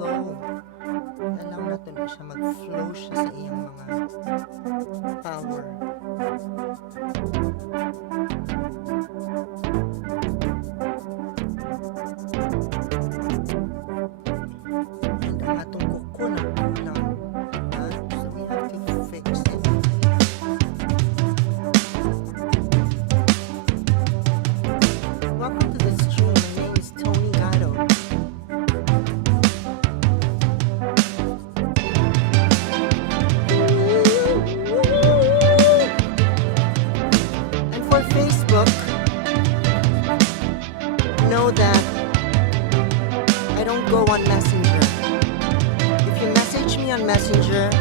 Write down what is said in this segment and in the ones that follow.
flow. Allow na to na siya, mag-flow siya sa iyong mga power. And ang atong kuko na kulang. So we have to fix it. Welcome to the stream. My name is Toni Gado. And for Facebook, know that I don't go on Messenger. If you message me on Messenger,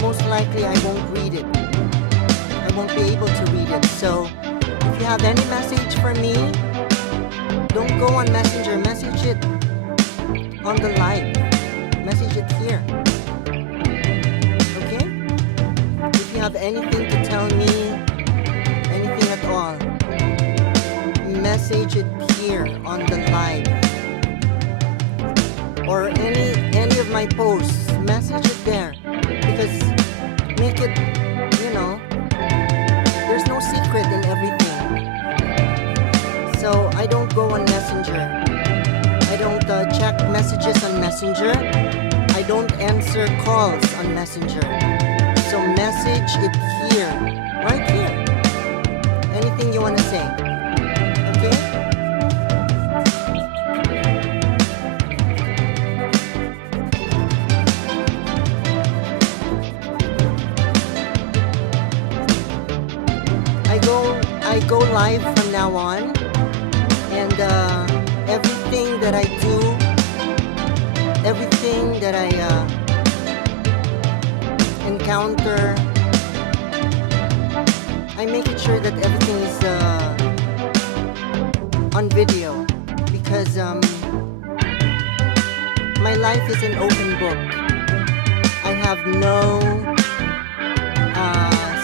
most likely I won't read it. I won't be able to read it. So if you have any message for me, don't go on Messenger. Message it on the live. Message it here. Okay? If you have anything to tell me, anything at all, message it here on the live. Or any of my posts, message it there. Because make it, there's no secret in everything. So I don't go on Messenger. I don't check messages on Messenger. I don't answer calls on Messenger. So message it here, right here. Anything you want to say. Okay? I go live from now on, and everything that I do, everything that I encounter, I make it sure that everything is on video, because my life is an open book. I have no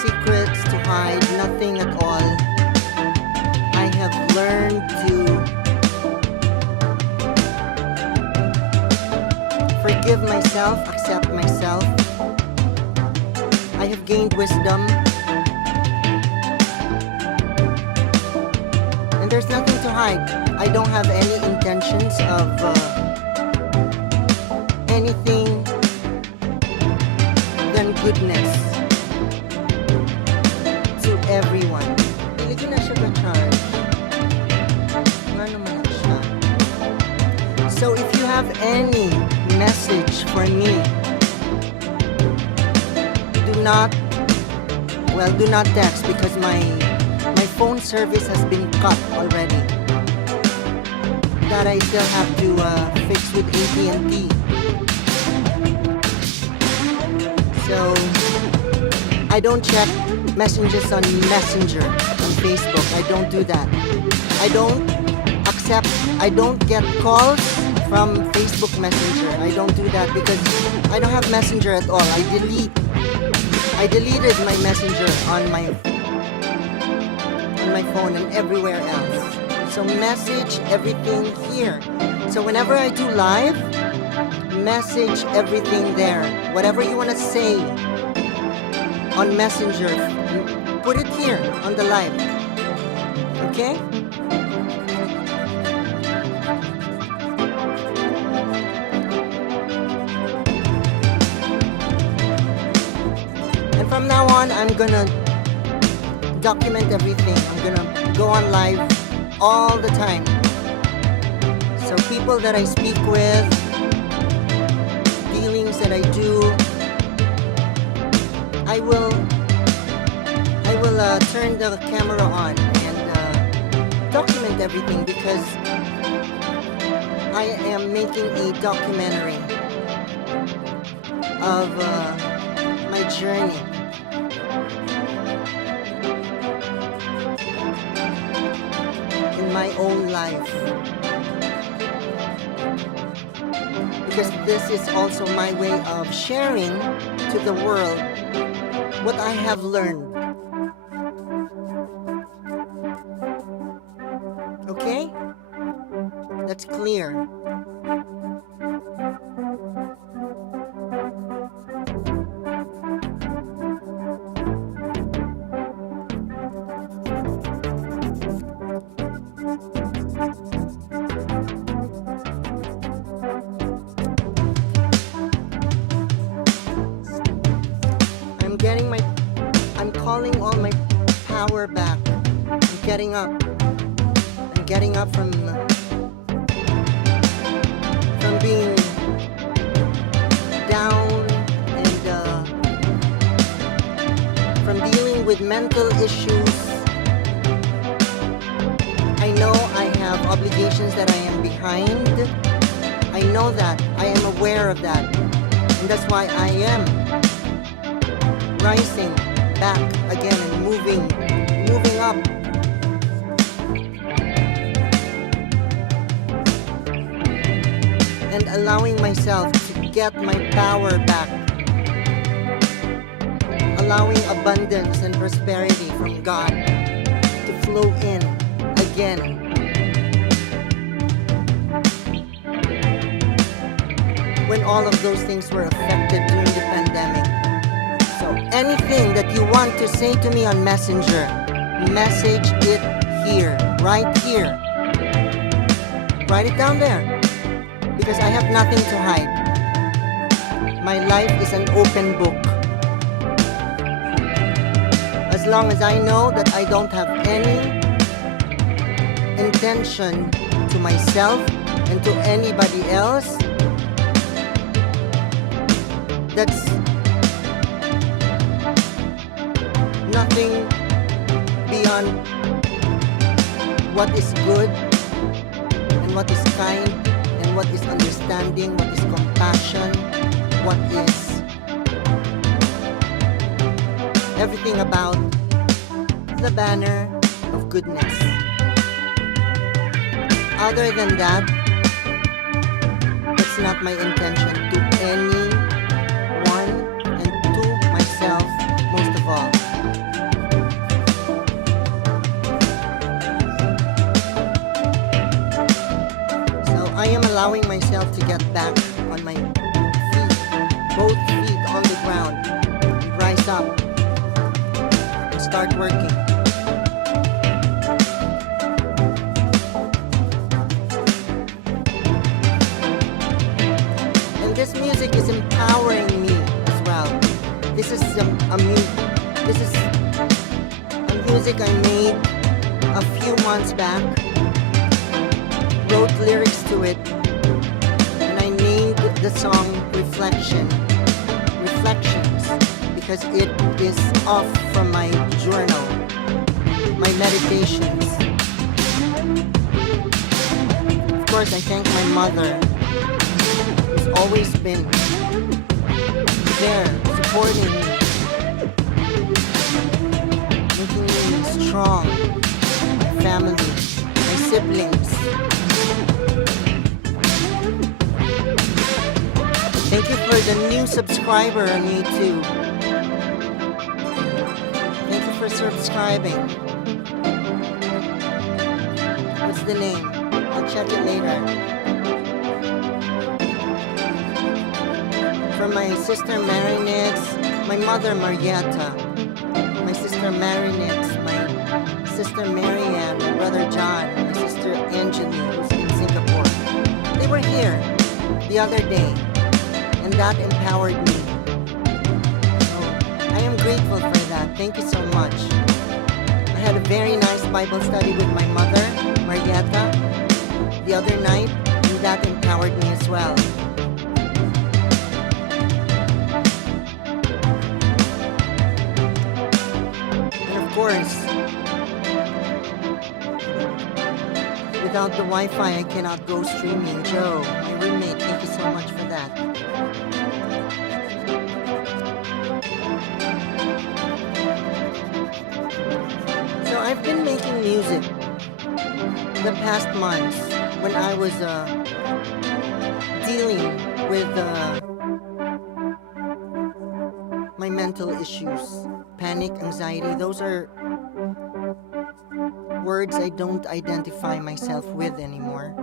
secrets to hide, nothing at all. I have learned to forgive myself, accept myself. I have gained wisdom. And there's nothing to hide. I don't have any intentions of anything than goodness to everyone. Hindi na siya ka-charge. Nga naman na siya. So if you have any message for me, do not text, because my phone service has been cut already. That I still have to fix with AT&T. So I don't check messages on Messenger, on Facebook. I don't do that. I don't get calls from Facebook Messenger. I don't do that because I don't have Messenger at all. I deleted my Messenger on my phone and everywhere else. So message everything here. So whenever I do live, message everything there. Whatever you want to say on Messenger, put it here on the live. Okay? And from now on, I'm gonna document everything. I'm gonna go on live all the time. So people that I speak with, dealings that I do, I will turn the camera on and document everything, because I am making a documentary of my journey. In my own life. Because this is also my way of sharing to the world what I have learned. Okay? That's clear. calling all my power back. I'm getting up. I'm getting up from being down and from dealing with mental issues. I know I have obligations that I am behind. I know that. I am aware of that. And that's why I am rising back again and moving up. And allowing myself to get my power back. Allowing abundance and prosperity from God to flow in again. When all of those things were affected during the pandemic. So anything that you want to say to me on Messenger, message it here, right here. Write it down there, because I have nothing to hide. My life is an open book. As long as I know that I don't have any intention to myself and to anybody else, that's nothing beyond what is good and what is kind and what is understanding, what is compassion, what is everything about the banner of goodness. Other than that, it's not my intention to anyone and to myself most of all. So I am allowing myself to get back on my feet, both feet on the ground, rise up, and start working. This music is empowering me as well. This is a music I made a few months back. Wrote lyrics to it, and I named the song Reflections, because it is off from my journal, my meditations. Of course, I thank my mother. Always been there, supporting me, making me strong, my family, my siblings. Thank you for the new subscriber on YouTube. Thank you for subscribing. What's the name? I'll check it later. From my sister Marinette, my mother Marietta, my sister Marinette, my sister Marianne, my brother John, my sister Angeli, who's in Singapore. They were here the other day, and that empowered me. So I am grateful for that. Thank you so much. I had a very nice Bible study with my mother, Marietta, the other night, and that empowered me as well. Of course, without the Wi-Fi, I cannot go streaming. Joe, my roommate, thank you so much for that. So I've been making music the past months when I was dealing with my mental issues. Panic, anxiety, those are words I don't identify myself with anymore.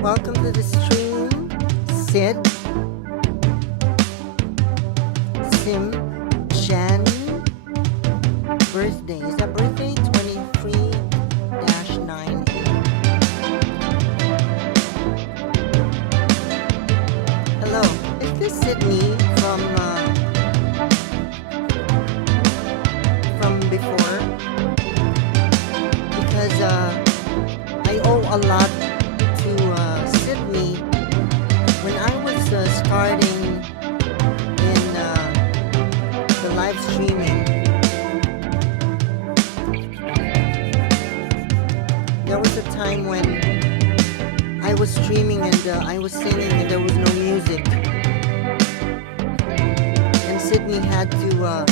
Welcome to the stream, Sid, Sim, Jan. Birthday, is that birthday? 23? live streaming, there was a time when I was streaming and I was singing and there was no music. And Sydney had to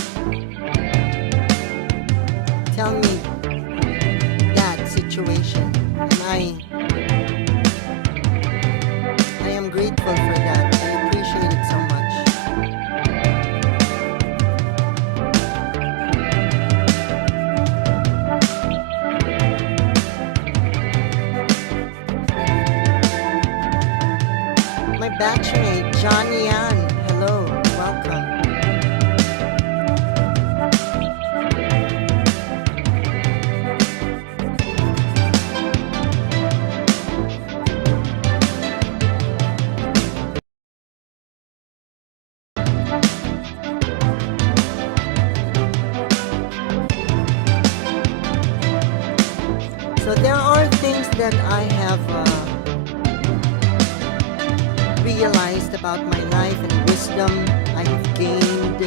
tell me that situation. And I am grateful for that. I appreciate it so much. My batchmate, John Yan. Hello, welcome. So there are things that I have realized about my life and wisdom I have gained.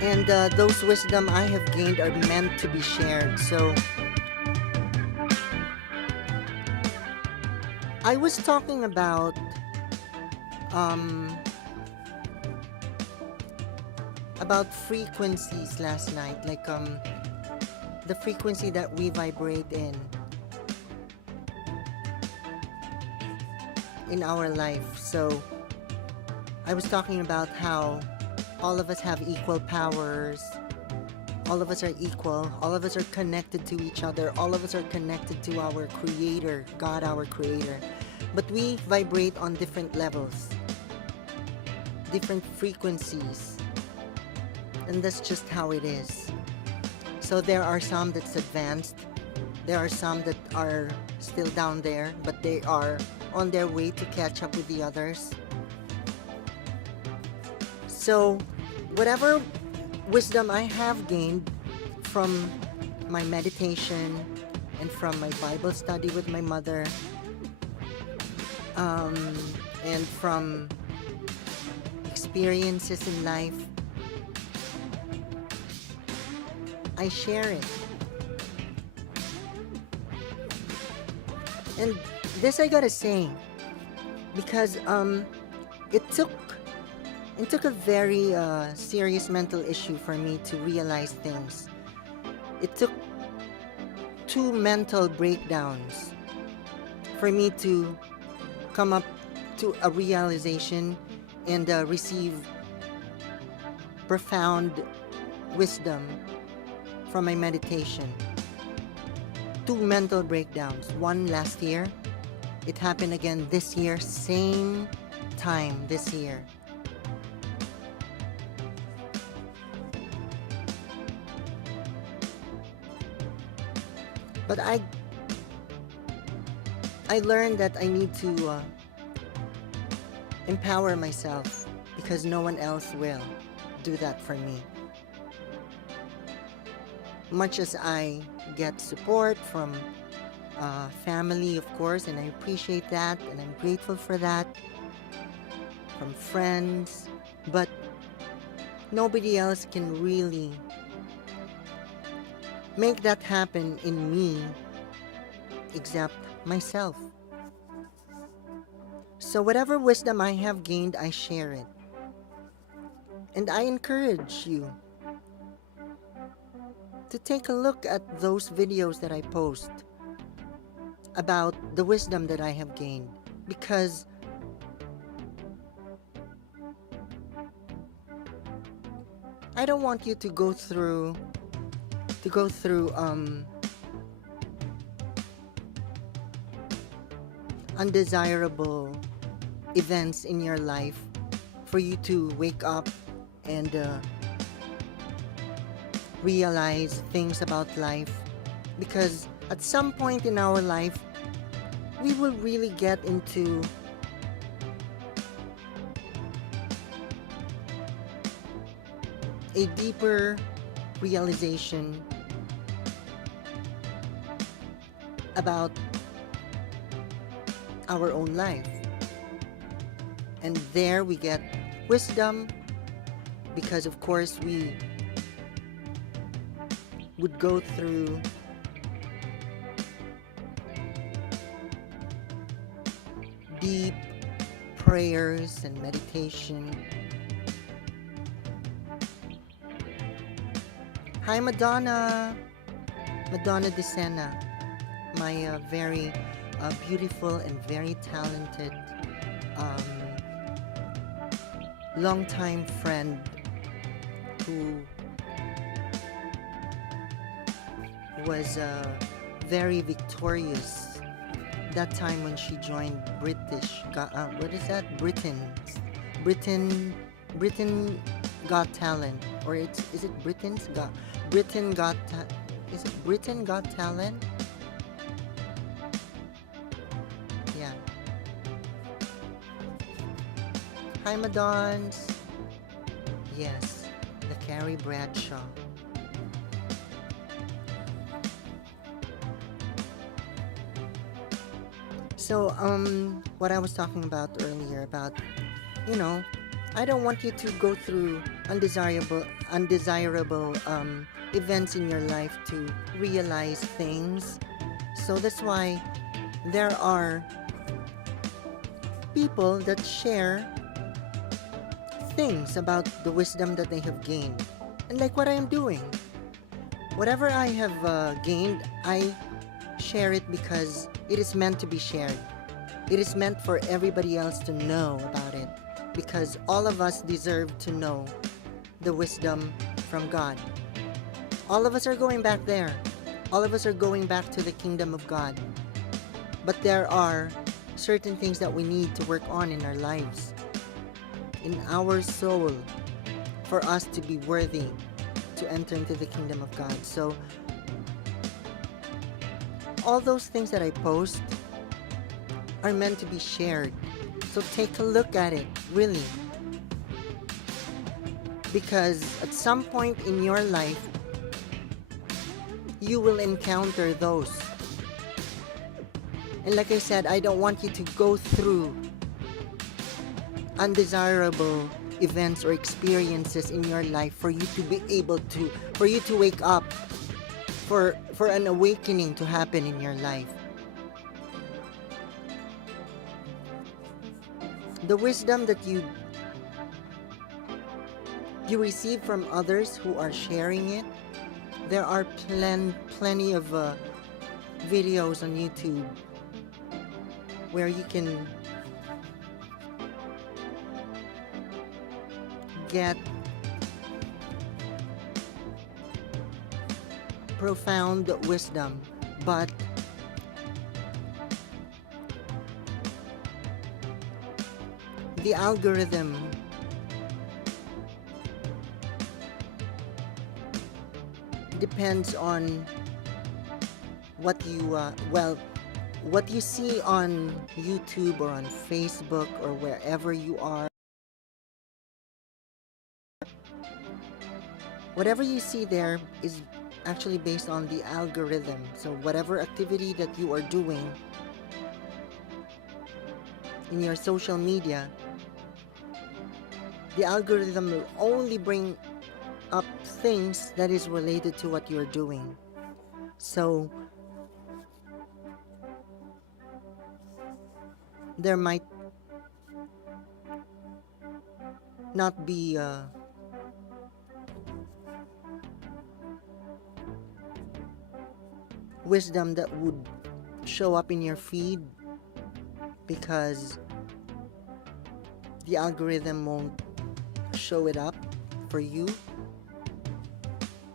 And those wisdom I have gained are meant to be shared. So I was talking about frequencies last night, like the frequency that we vibrate in our life. So I was talking about how all of us have equal powers. All of us are equal. All of us are connected to each other. All of us are connected to our Creator, God, our Creator. But we vibrate on different levels, different frequencies. And that's just how it is. So there are some that's advanced. There are some that are still down there, but they are on their way to catch up with the others. So whatever wisdom I have gained from my meditation and from my Bible study with my mother, and from experiences in life, I share it. And this I gotta say, because it took a very serious mental issue for me to realize things. It took 2 mental breakdowns for me to come up to a realization and receive profound wisdom from my meditation. 2 mental breakdowns. One last year. It happened again this year, same time this year. But I learned that I need to empower myself, because no one else will do that for me. Much as I get support from family, of course, and I appreciate that, and I'm grateful for that, from friends, but nobody else can really make that happen in me except myself. So whatever wisdom I have gained, I share it. And I encourage you to take a look at those videos that I post about the wisdom that I have gained, because I don't want you to go through undesirable events in your life for you to wake up and realize things about life, because at some point in our life we will really get into a deeper realization about our own life. And there we get Wisdom, because of course we would go through deep prayers and meditation. Hi, Madonna! Madonna De Sena, my very beautiful and very talented longtime friend who was very victorious that time when she joined what is that? Britain Got Talent, or is it Britain Got is it Britain Got Talent? Yeah. Hi, Madons. Yes, the Carrie Bradshaw. So, what I was talking about earlier about, I don't want you to go through undesirable events in your life to realize things. So that's why there are people that share things about the wisdom that they have gained. And like what I am doing. Whatever I have gained, I share it because it is meant to be shared. It is meant for everybody else to know about it, because all of us deserve to know the wisdom from God. All of us are going back there. All of us are going back to the kingdom of God. But there are certain things that we need to work on in our lives, in our soul, for us to be worthy to enter into the kingdom of God. So, all those things that I post are meant to be shared. So take a look at it, really. Because at some point in your life, you will encounter those. And like I said, I don't want you to go through undesirable events or experiences in your life for you to be able to, for you to wake up, for an awakening to happen in your life. The wisdom that you receive from others who are sharing it, there are plenty of videos on YouTube where you can get profound wisdom, but the algorithm depends on what you see on YouTube or on Facebook or wherever you are. Whatever you see there is actually based on the algorithm. So whatever activity that you are doing in your social media, the algorithm will only bring up things that is related to what you're doing. So there might not be wisdom that would show up in your feed because the algorithm won't show it up for you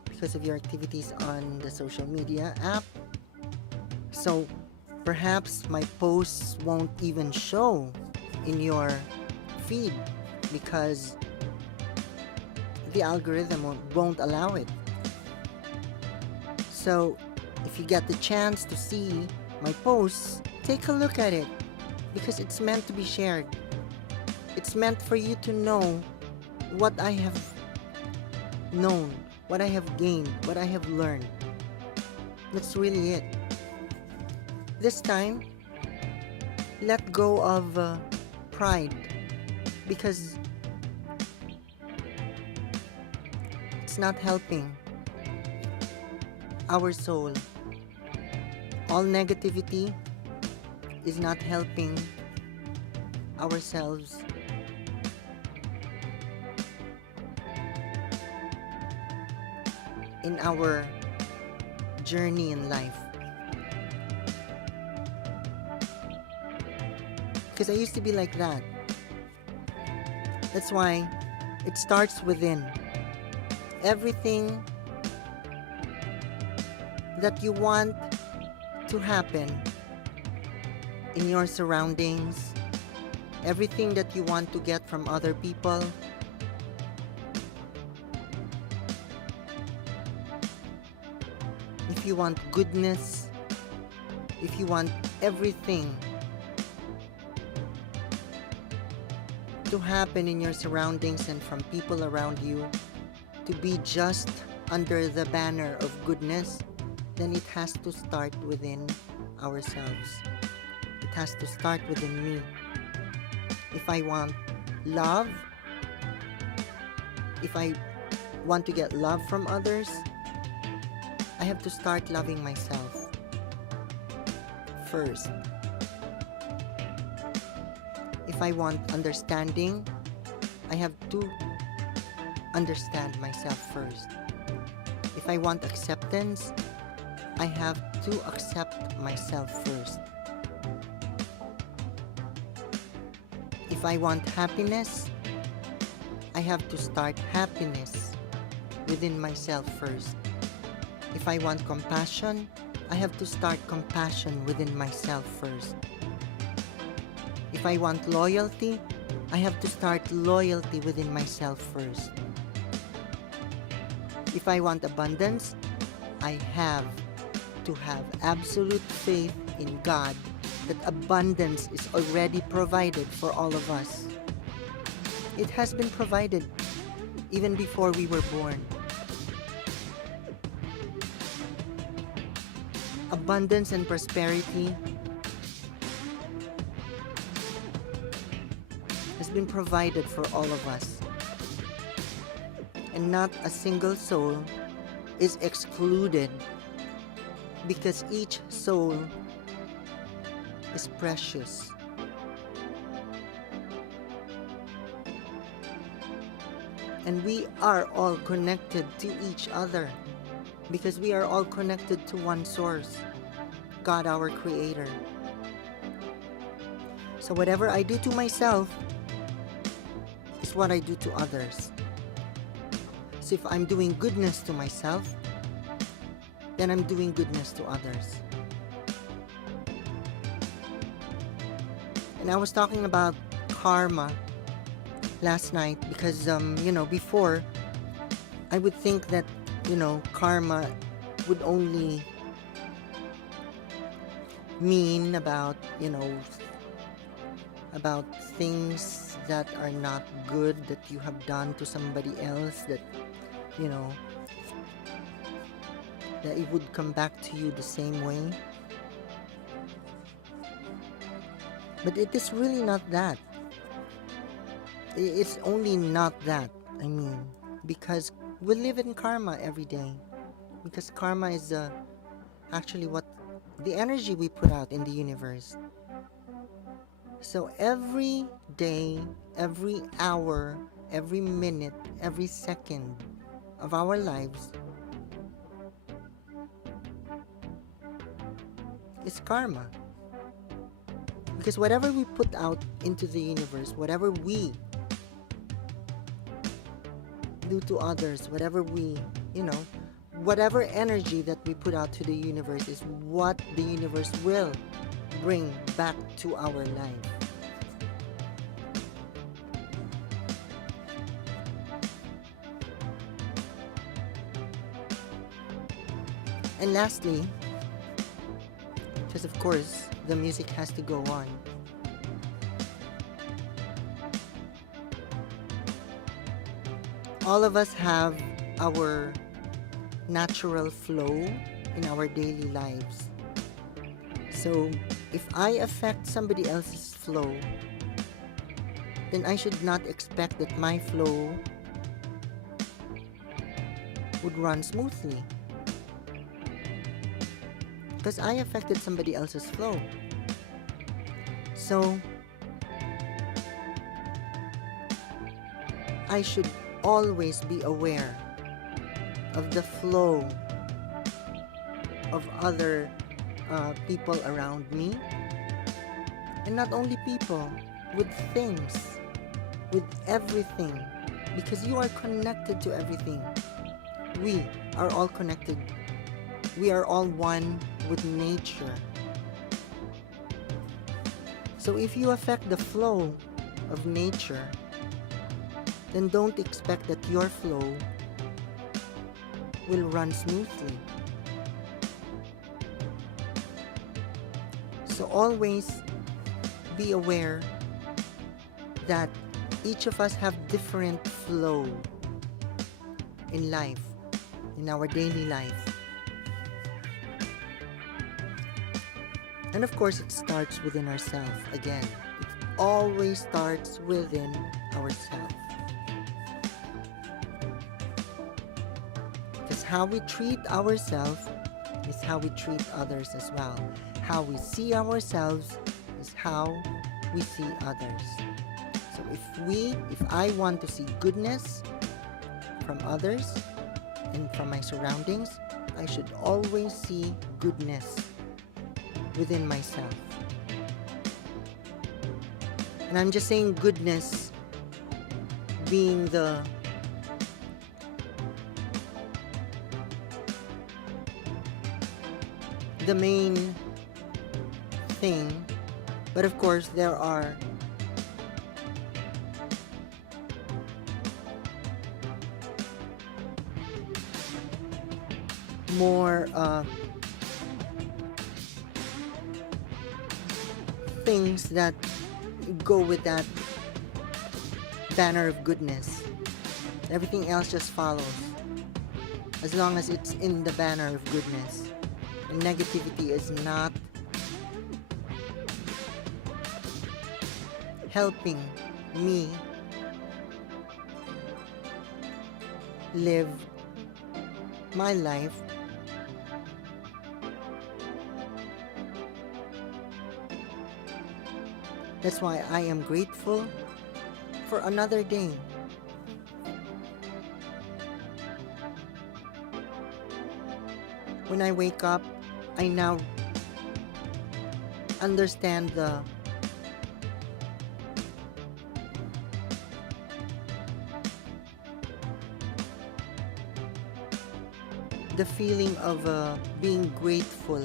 because of your activities on the social media app. So perhaps my posts won't even show in your feed because the algorithm won't allow it. So if you get the chance to see my posts, take a look at it because it's meant to be shared. It's meant for you to know what I have known, what I have gained, what I have learned. That's really it. This time, let go of pride, because it's not helping our soul. All negativity is not helping ourselves. In our journey in life. Because I used to be like that. That's why it starts within. Everything that you want to happen in your surroundings, everything that you want to get from other people, if you want goodness, if you want everything to happen in your surroundings and from people around you to be just under the banner of goodness, then it has to start within ourselves. It has to start within me. If I want love, if I want to get love from others, I have to start loving myself first. If I want understanding, I have to understand myself first. If I want acceptance, I have to accept myself first. If I want happiness, I have to start happiness within myself first. If I want compassion, I have to start compassion within myself first. If I want loyalty, I have to start loyalty within myself first. If I want abundance, I have to have absolute faith in God that abundance is already provided for all of us. It has been provided even before we were born. Abundance and prosperity has been provided for all of us. And not a single soul is excluded, because each soul is precious. And we are all connected to each other, because we are all connected to one source, God our Creator. So whatever I do to myself is what I do to others. So if I'm doing goodness to myself, then I'm doing goodness to others. And I was talking about karma last night because, before I would think that, karma would only mean about things that are not good that you have done to somebody else, that that it would come back to you the same way. But it is really not that. It's only not that. Because we live in karma every day. Because karma is actually what the energy we put out in the universe. So every day, every hour, every minute, every second of our lives is karma. Because whatever we put out into the universe, whatever we do to others, whatever energy that we put out to the universe is what the universe will bring back to our life. And lastly, because of course the music has to go on, all of us have our natural flow in our daily lives. So if I affect somebody else's flow, then I should not expect that my flow would run smoothly. Because I affected somebody else's flow. So I should always be aware of the flow of other people around me. And not only people, with things, with everything. Because you are connected to everything. We are all connected. We are all one with nature. So if you affect the flow of nature, then don't expect that your flow will run smoothly. So always be aware that each of us have different flow in life, in our daily life. And of course, it starts within ourselves. Again, it always starts within ourselves. Because how we treat ourselves is how we treat others as well. How we see ourselves is how we see others. So if I want to see goodness from others and from my surroundings, I should always see goodness within myself. And I'm just saying goodness being the main thing, but of course there are more things that go with that banner of goodness. Everything else just follows, as long as it's in the banner of goodness. And negativity is not helping me live my life That's why I am grateful for another day. When I wake up, I now understand the feeling of being grateful,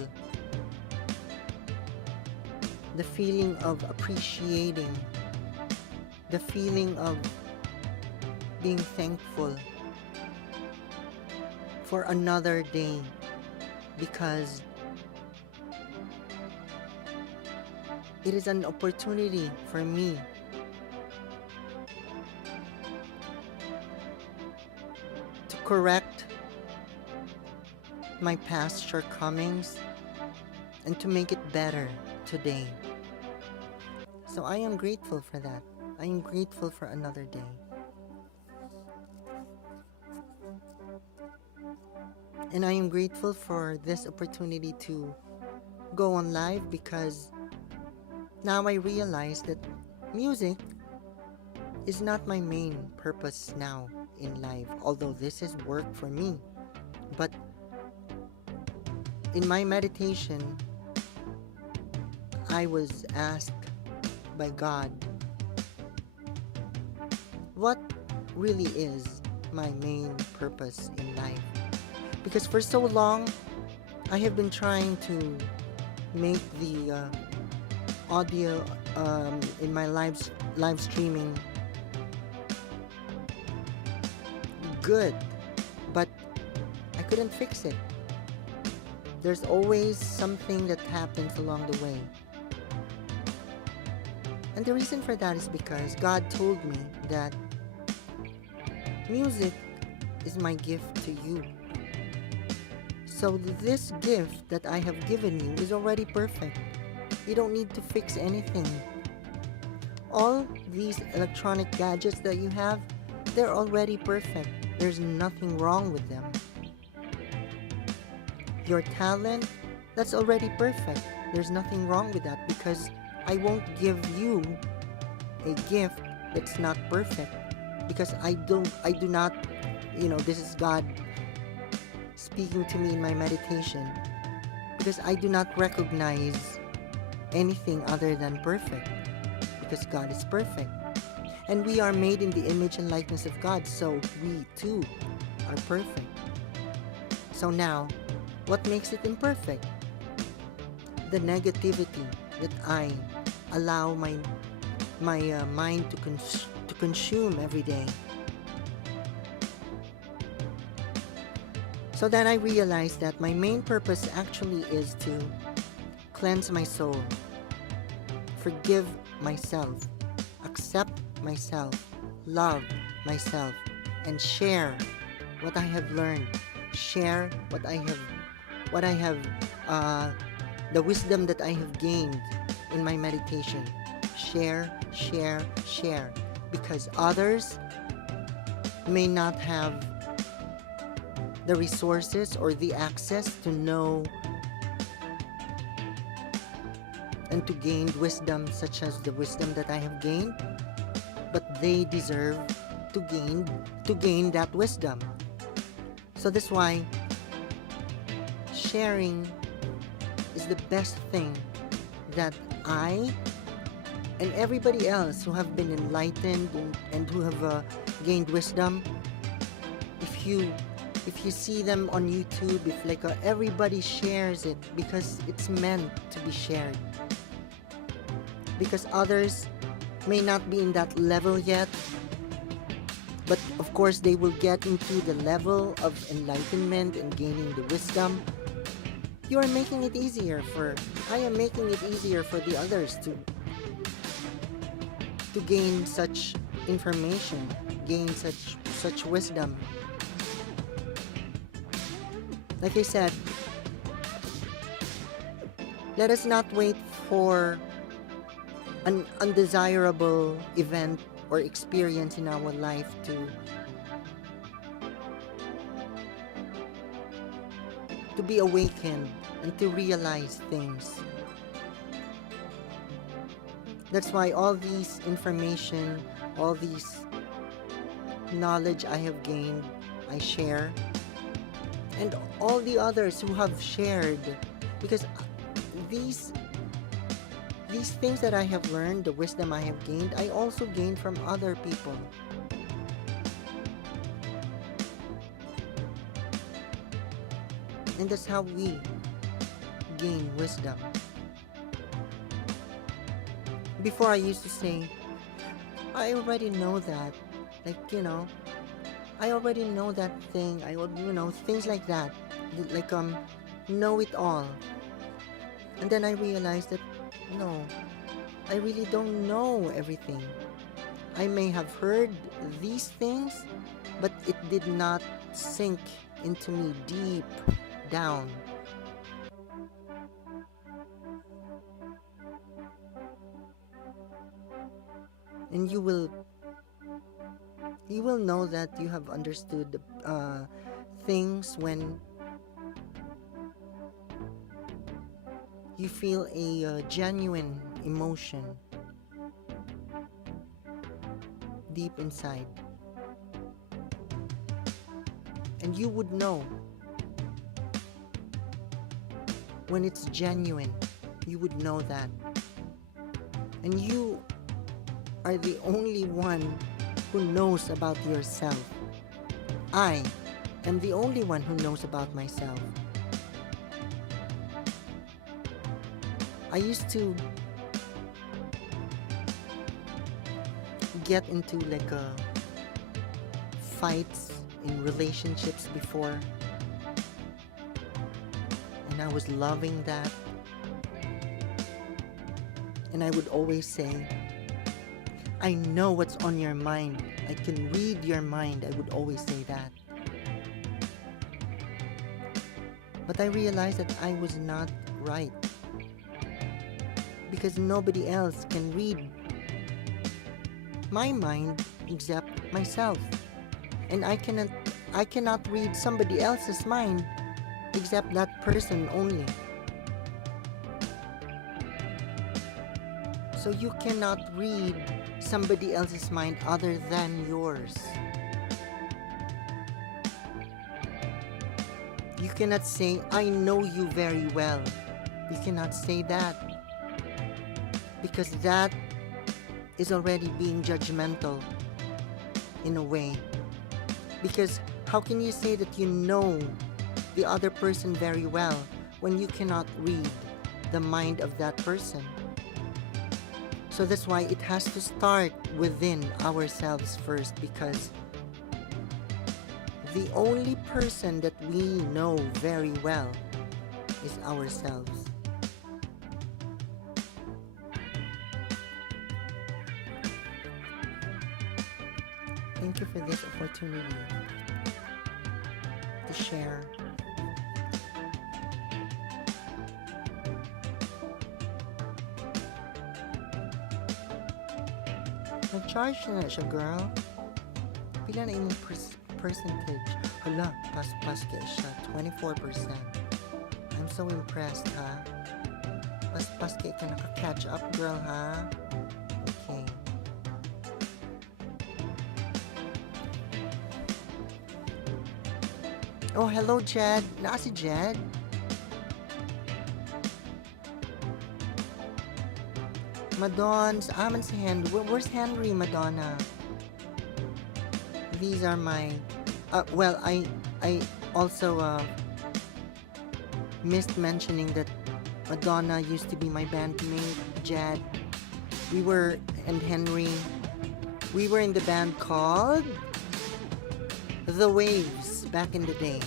the feeling of appreciating, the feeling of being thankful for another day, because it is an opportunity for me to correct my past shortcomings and to make it better today. So I am grateful for that. I am grateful for another day. And I am grateful for this opportunity to go on live, because now I realize that music is not my main purpose now in life, although this is work for me. But in my meditation, I was asked by God, what really is my main purpose in life? Because for so long, I have been trying to make the audio in my live streaming good, but I couldn't fix it. There's always something that happens along the way. And the reason for that is because God told me that music is my gift to you. So this gift that I have given you is already perfect. You don't need to fix anything. All these electronic gadgets that you have, they're already perfect. There's nothing wrong with them. Your talent, that's already perfect. There's nothing wrong with that because I won't give you a gift that's not perfect because I do not, this is God speaking to me in my meditation because I do not recognize anything other than perfect because God is perfect. And we are made in the image and likeness of God, so we too are perfect. So now, what makes it imperfect? The negativity that I allow my mind to consume every day. So then I realized that my main purpose actually is to cleanse my soul, forgive myself, accept myself, love myself, and share what I have learned, share the wisdom that I have gained in my meditation. Share, because others may not have the resources or the access to know and to gain wisdom such as the wisdom that I have gained, but they deserve to gain that wisdom. So that's why sharing is the best thing that I and everybody else who have been enlightened and who have gained wisdom, if you see them on YouTube, if everybody shares it because it's meant to be shared, because others may not be in that level yet, but of course they will get into the level of enlightenment and gaining the wisdom. I am making it easier for the others to gain such information, gain such wisdom. Like I said, let us not wait for an undesirable event or experience in our life to be awakened and to realize things. That's why all these information, all these knowledge I have gained, I share. And all the others who have shared, because these things that I have learned, the wisdom I have gained, I also gained from other people. And that's how we gain wisdom. Before I used to say, I already know that. I already know that thing. Things like that. Know it all. And then I realized that, no, I really don't know everything. I may have heard these things, but it did not sink into me deep down. And you will know that you have understood things when you feel a genuine emotion deep inside. And you would know when it's genuine. You would know that. And you are the only one who knows about yourself. I am the only one who knows about myself. I used to get into fights in relationships before, and I was loving that. And I would always say, I know what's on your mind. I can read your mind. I would always say that. But I realized that I was not right. Because nobody else can read my mind except myself. And I cannot read somebody else's mind except that person only. So you cannot read somebody else's mind other than yours. You cannot say, I know you very well. You cannot say that. Because that is already being judgmental in a way. Because how can you say that you know the other person very well when you cannot read the mind of that person? So that's why it has to start within ourselves first, because the only person that we know very well is ourselves. Thank you for this opportunity to share. Nag-charge na siya, girl. Pila na imong percentage? Hala, pas kaya siya. 24%. I'm so impressed, ha? Pas kaya ka naka-catch up, girl, ha? Okay. Oh, hello, Jed. Naa si Jed? Madon, aman si Henry. Where's Henry, Madonna? These are my... well, I also missed mentioning that Madonna used to be my bandmate, Jed. And Henry, we were in the band called The Waves back in the day.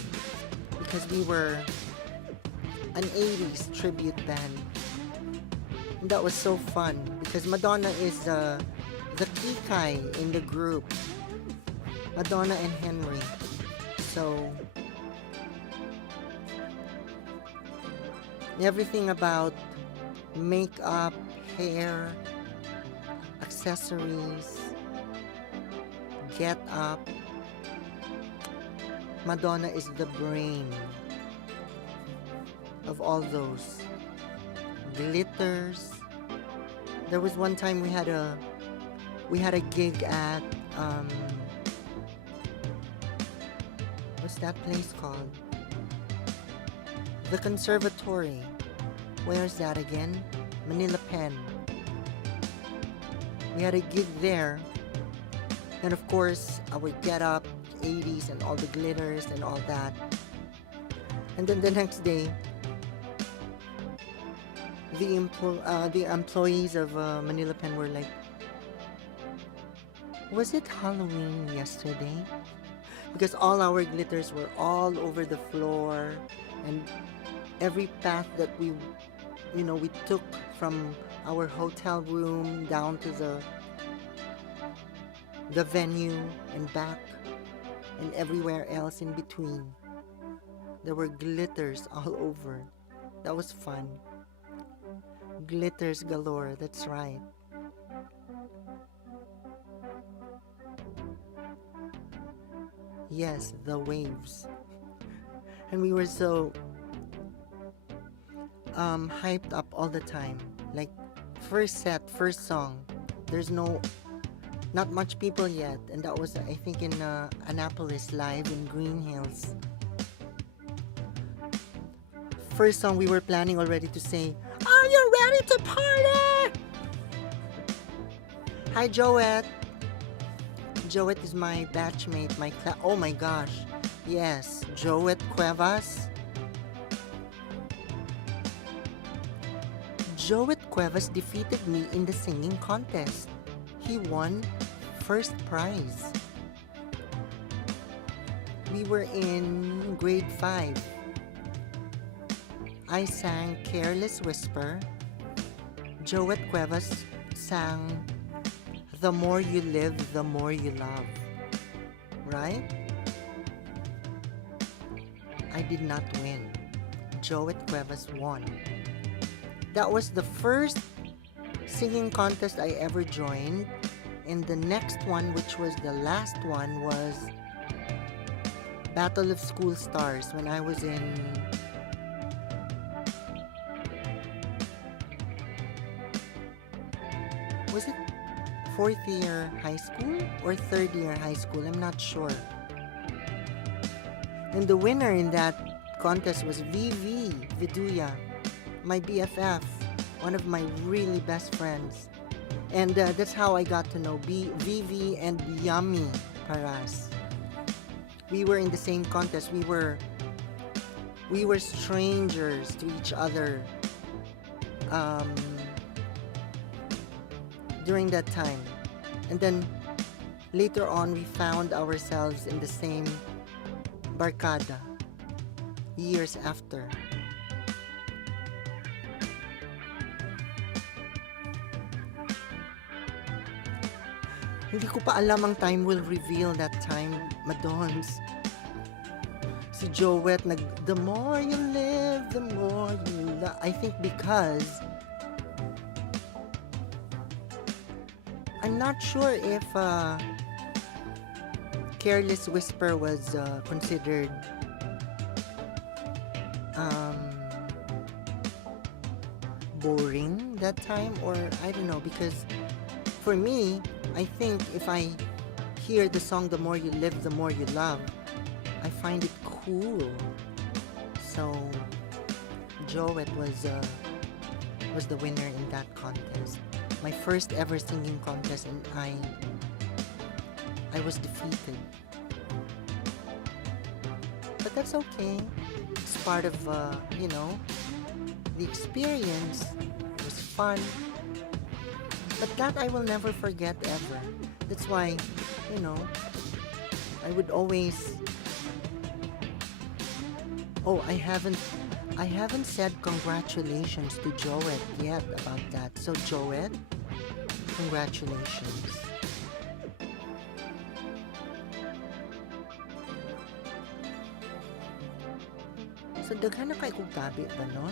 Because we were an 80s tribute band. And that was so fun because Madonna is the kikai in the group. Madonna and Henry. So everything about makeup, hair, accessories, get up. Madonna is the brain of all those. Glitters. There was one time we had a gig at what's that place called? The Conservatory. Where's that again? Manila Pen. We had a gig there. And of course, our get up, 80s and all the glitters and all that. And then the next day, the employees of Manila Pen were like, was it Halloween yesterday? Because all our glitters were all over the floor, and every path that we took from our hotel room down to the venue and back and everywhere else in between, there were glitters all over. That was fun. Glitters galore, that's right. Yes, The Waves. And we were so hyped up all the time. Like, first set, first song, there's not much people yet, and that was, I think, in Annapolis live in Green Hills. First song we were planning already to say, are you ready to party? Hi, Joette. Joette is my batchmate, oh my gosh. Yes, Joette Cuevas. Joette Cuevas defeated me in the singing contest. He won first prize. We were in grade 5. I sang Careless Whisper. Joette Cuevas sang The More You Live, The More You Love. Right? I did not win. Joette Cuevas won. That was the first singing contest I ever joined. And the next one, which was the last one, was Battle of School Stars when I was in fourth year high school or third year high school. I'm not sure. And the winner in that contest was VV Viduya, my BFF, one of my really best friends. And that's how I got to know VV and Yummy Paras. We were in the same contest. We were strangers to each other during that time. And then later on, we found ourselves in the same barkada years after. Hindi ko pa alam ang time will reveal that time, Madons. Si Joet the more you live, the more you love. I think because I'm not sure if Careless Whisper was considered boring that time, or I don't know, because for me, I think if I hear the song The More You Live, The More You Love, I find it cool. So Joet was the winner in that contest. My first ever singing contest, and I was defeated. But that's okay. It's part of the experience. It was fun. But that I will never forget ever. That's why, I would always... Oh, I haven't said congratulations to Joet yet about that. So Joet, congratulations. So daghan na kay kong tabi ba, no?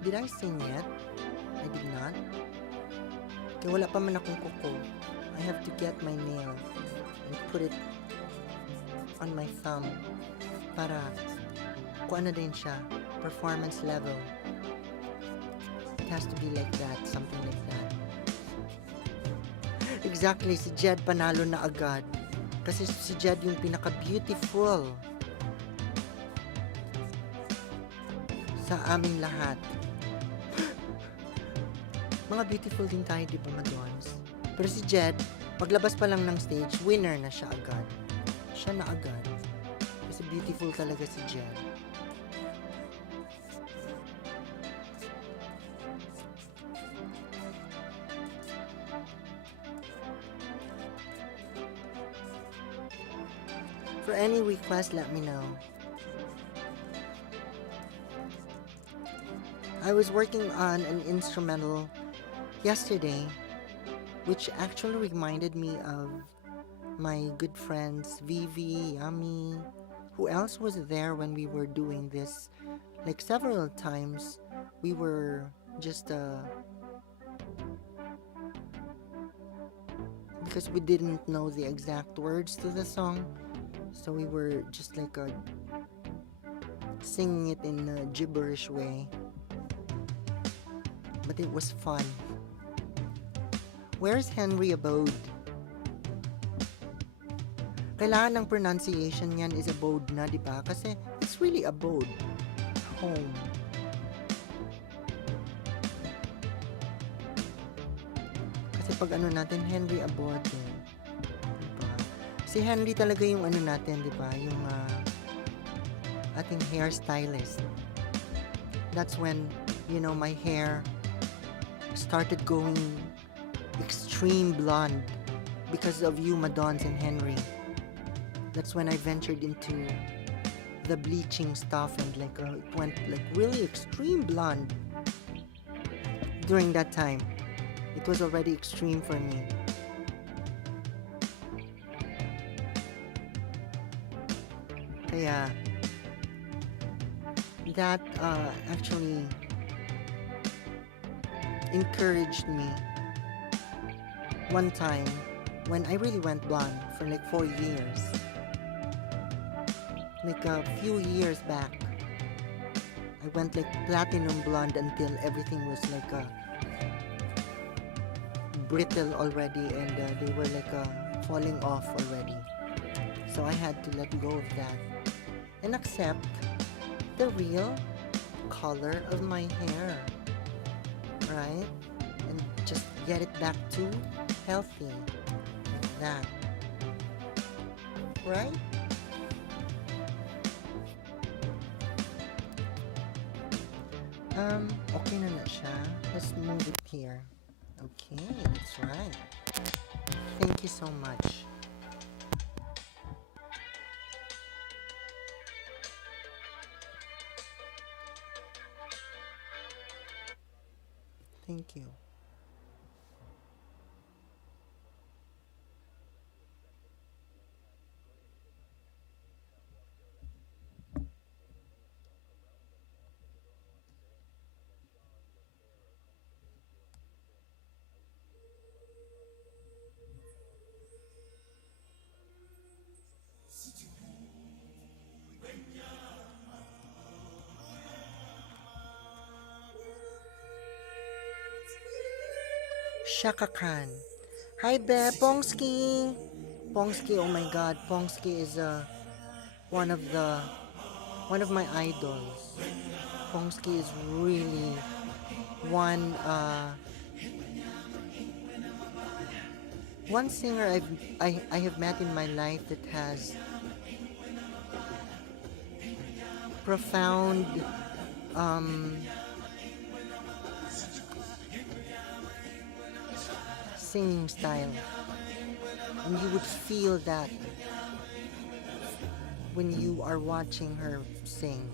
Did I sing yet? I did not. Kaya wala pa man akong kuko. I have to get my nail and put it on my thumb para kung ano din siya, performance level. It has to be like that, something like that. Exactly, si Jed panalo na agad. Kasi si Jed yung pinaka-beautiful sa aming lahat. Mga beautiful din tayo, di ba, Madons? Pero si Jed, paglabas pa lang ng stage, winner na siya agad. Siya na agad. Kasi beautiful talaga si Jed. For any request, let me know. I was working on an instrumental yesterday, which actually reminded me of my good friends Vivi, Yami. Who else was there when we were doing this? Like several times, we were just because we didn't know the exact words to the song, so we were just like singing it in a gibberish way. But it was fun. Where's Henry abode? Kailangan ng pronunciation niyan is abode na, di ba? Kasi it's really abode. Home. Kasi pag ano natin, Henry abode. Diba? Si Henry talaga yung ano natin, di ba? Yung ating hairstylist. That's when, my hair started going extreme blonde because of you, Madons and Henry. That's when I ventured into the bleaching stuff, and it went like really extreme blonde. During that time, it was already extreme for me. Kaya that actually encouraged me one time when I really went blonde for like 4 years. Like a few years back, I went like platinum blonde until everything was like a brittle already, and they were like falling off already. So I had to let go of that and accept the real color of my hair, right? And just get it back to healthy, like that, right? Okay na siya. Let's move it here. Okay, that's right. Thank you so much. Thank you. Shaka Khan. Hi, Be. Pongski. Pongski, oh my God. Pongski is one of the one of my idols. Pongski is really one one singer I have met in my life that has profound singing style, and you would feel that when you are watching her sing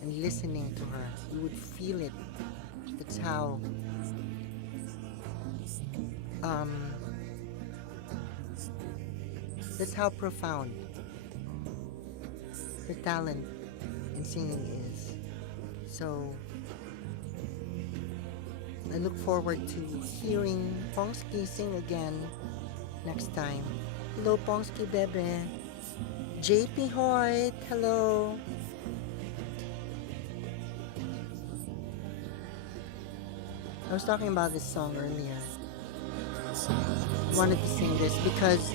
and listening to her, you would feel it. That's how profound her talent in singing is. So I look forward to hearing Pongski sing again next time. Hello, Pongski Bebe. JP Hoyt, hello. I was talking about this song earlier. I wanted to sing this because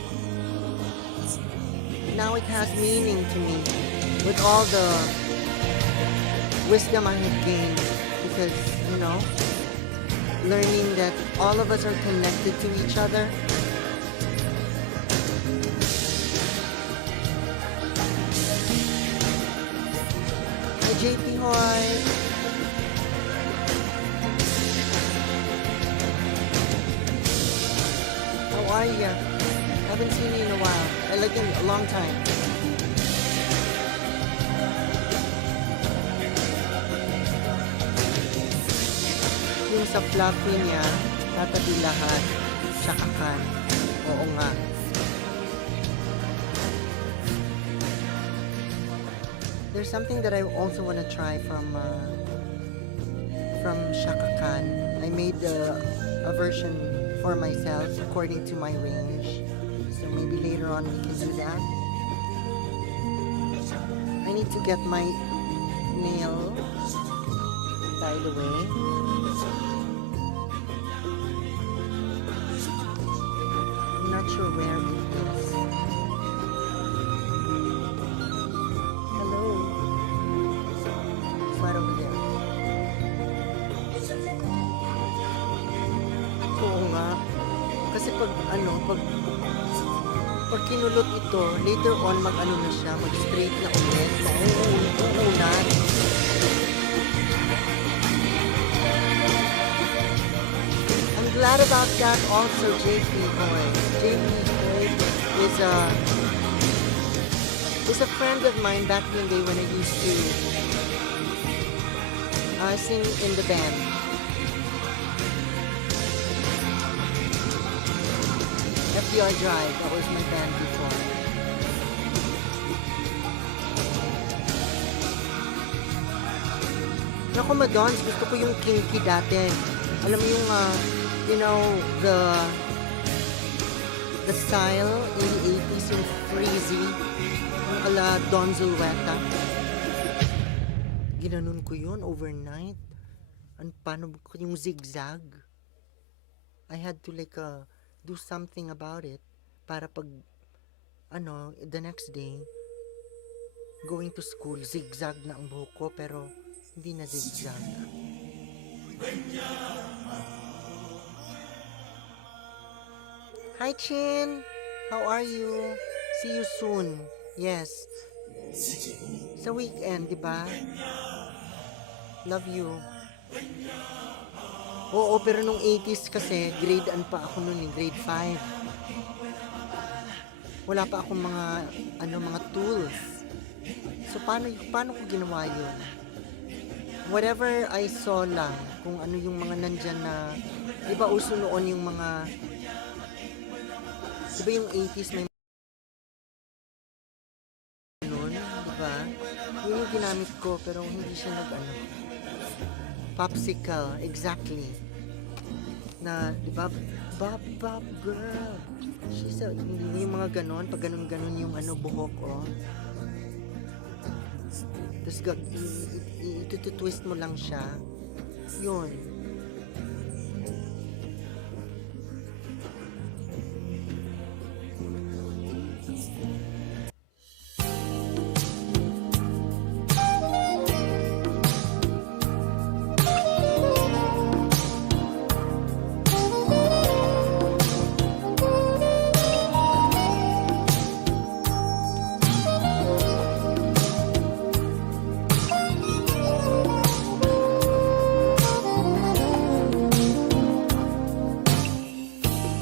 now it has meaning to me with all the wisdom I have gained, because, you know, learning that all of us are connected to each other. Hi, JP Hoy. How are you? Haven't seen you in a while. Like in a long time. Yung sa fluffy niya, tatabi lahat, Shaka Khan. Oo nga. There's something that I also want to try from Shaka Khan. I made a version for myself according to my range. So maybe later on we can do that. I need to get my nail tied away. I'm not sure where it is. Hello. It's right over there. Oo nga. Kasi pag kinulot ito, later on mag-ano na siya, mag-straight na ulit, mauunan. I'm glad about that also, JP Hoy. JP Hoy is a friend of mine back in the day when I used to sing in the band. FDR Drive, that was my band before. Naku, Madons, gusto ko yung kinky dati. Alam mo yung, you know, the style in the 80s, yung frizzy, yung ala Don Zulueta. Ginanon ko yun overnight. Paano ko yung zigzag? I had to like do something about it para pag the next day going to school, zigzag na ang buhok ko pero hindi na zigzag. Hi Chin! How are you? See you soon. Yes. Sa weekend, di ba? Love you. Oo, pero nung 80s kasi, grade an pa ako nun, grade 5. Wala pa akong mga tools. So, paano ko ginawa yun? Whatever I saw lang, kung ano yung mga nandyan na, di ba uso noon yung mga, di ba yung 80s may nun, di ba? Yun yung ginamit ko, pero hindi siya popsicle, exactly. Na, di ba, bop girl. She's a, yung mga ganon, pag ganon yung buhok, Tapos, twist mo lang siya. Yun.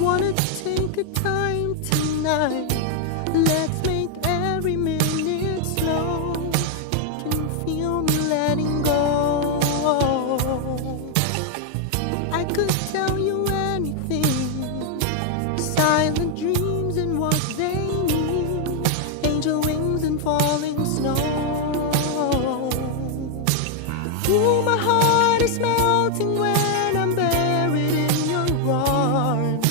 Wanna take a time tonight. Let's make every minute slow. Can you feel me letting go? I could tell you anything. Silent dreams and what they mean. Angel wings and falling snow. Ooh, my heart is melting when I'm buried in your arms.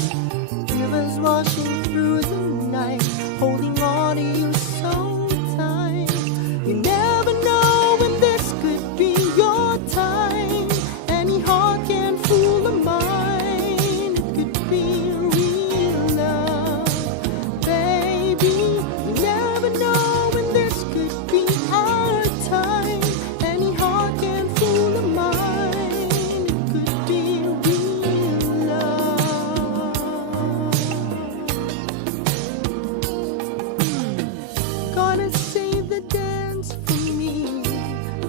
Rivers washing through the night, holding on to you so tight. You never know when this could be your time. Any heart can fool a mind. It could be real love, baby. You never know when this could be our time. Any heart can fool a mind. It could be real love. Gonna save the dance for me.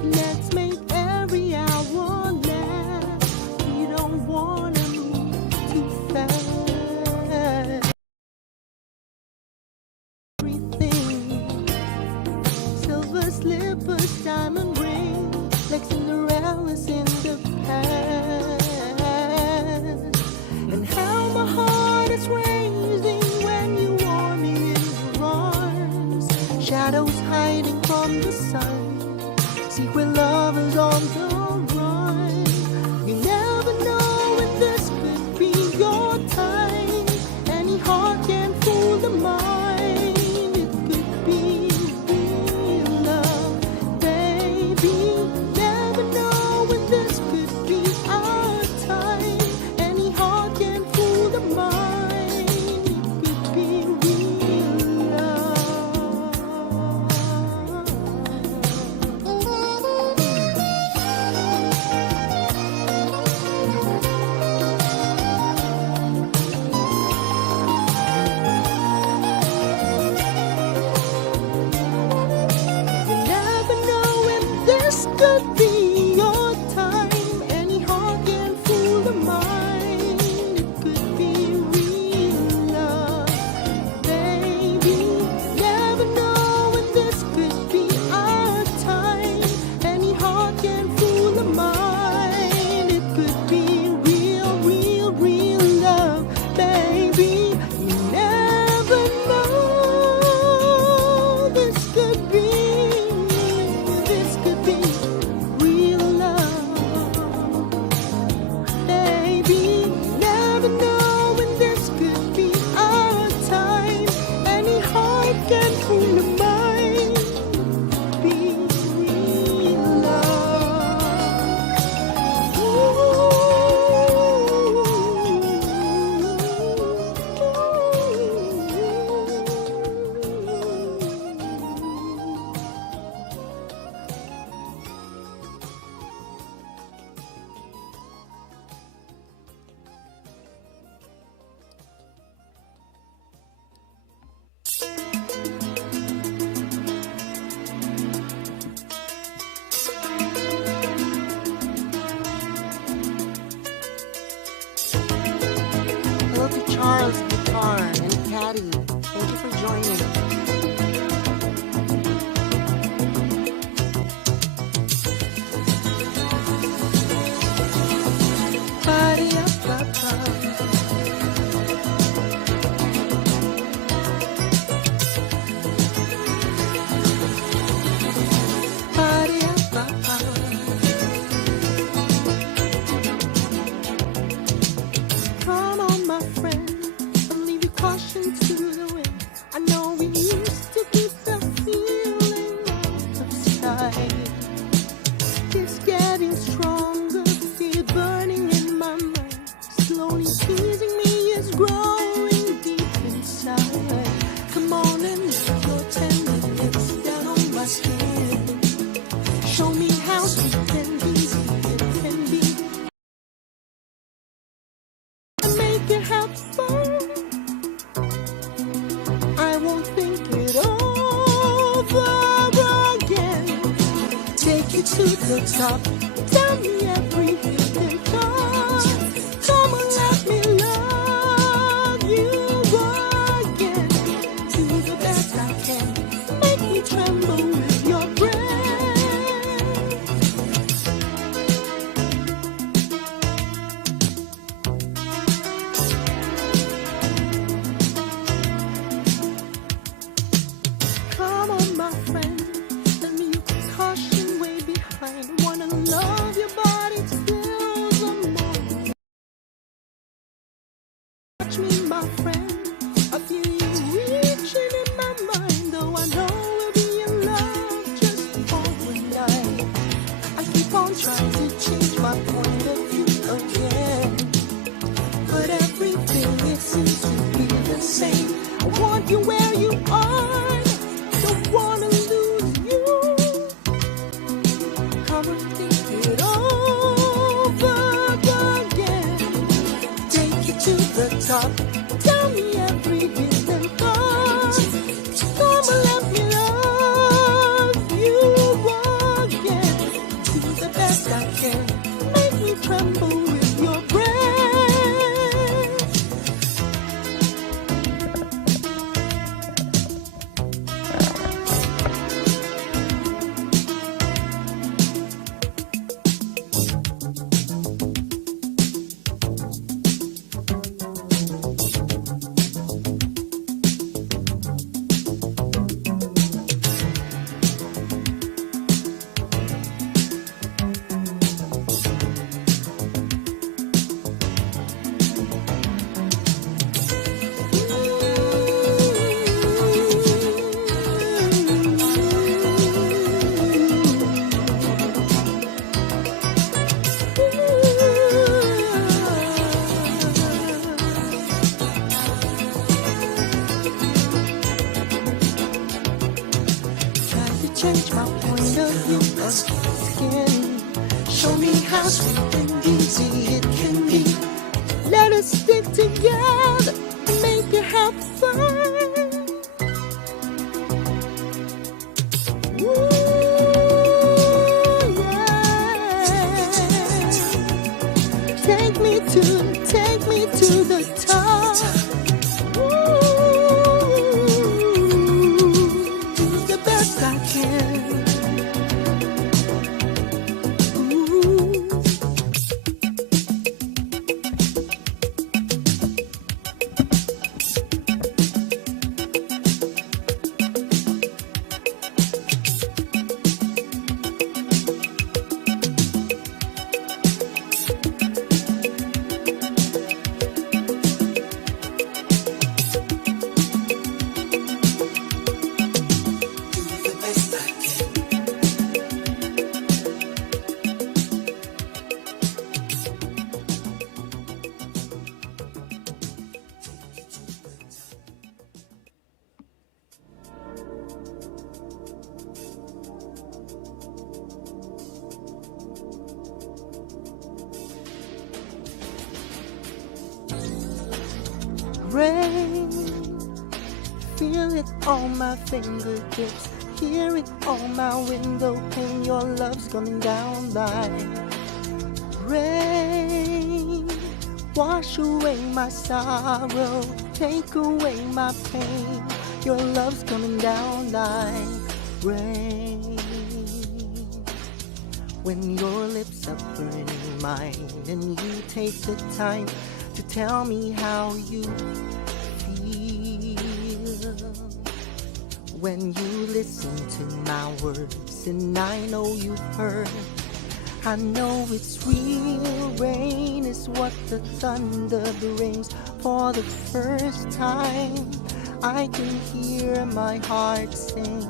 Let's make every hour last. We don't wanna move too fast. Everything, silver slippers, diamond ring, like Cinderella's in the past. And how my heart is raising when you warm me in your arms. Shadows hiding from the sun, secret lovers on the run. You never know when this could be your time. Any heart can fool the mind. It could be real love, baby. Never know when this could be our time. Any heart can fool the mind. It could be real love. You never know if this could be your time. Any heart can fool the mind. It could be real love, baby. Never know if this could be our time. Any heart can fool the mind. It could be real love, baby. You never know. This could be the top. Tell me every hidden thought. Come on, let me love you again. Do the best I can. Make me tremble with your breath. Come on, my friend. Let me caution way behind. Wanna love your body till the morning. Touch me, my friend. I feel you reaching in my mind. Though I know we'll be in love just for one night. I keep on trying to change my point of view again, but everything it seems to be the same. I want you where you are. Don't wanna lose you. Come and think it over again. Take it to the top. Tell me every hidden thought. Come and let me love you again. Do the best I can. Make me tremble with your breath. Change my point of view again. Show me how sweet and easy it can be. Let us stick together and make it have fun. Ooh, yeah. Take me to the top. Rain, feel it on my fingertips, hear it on my window pane. Your love's coming down like rain. Wash away my sorrow, take away my pain. Your love's coming down like rain. When your lips are burning mine and you take the time to tell me how you feel. When you listen to my words and I know you've heard, I know it's real. Rain is what the thunder brings. For the first time I can hear my heart sing.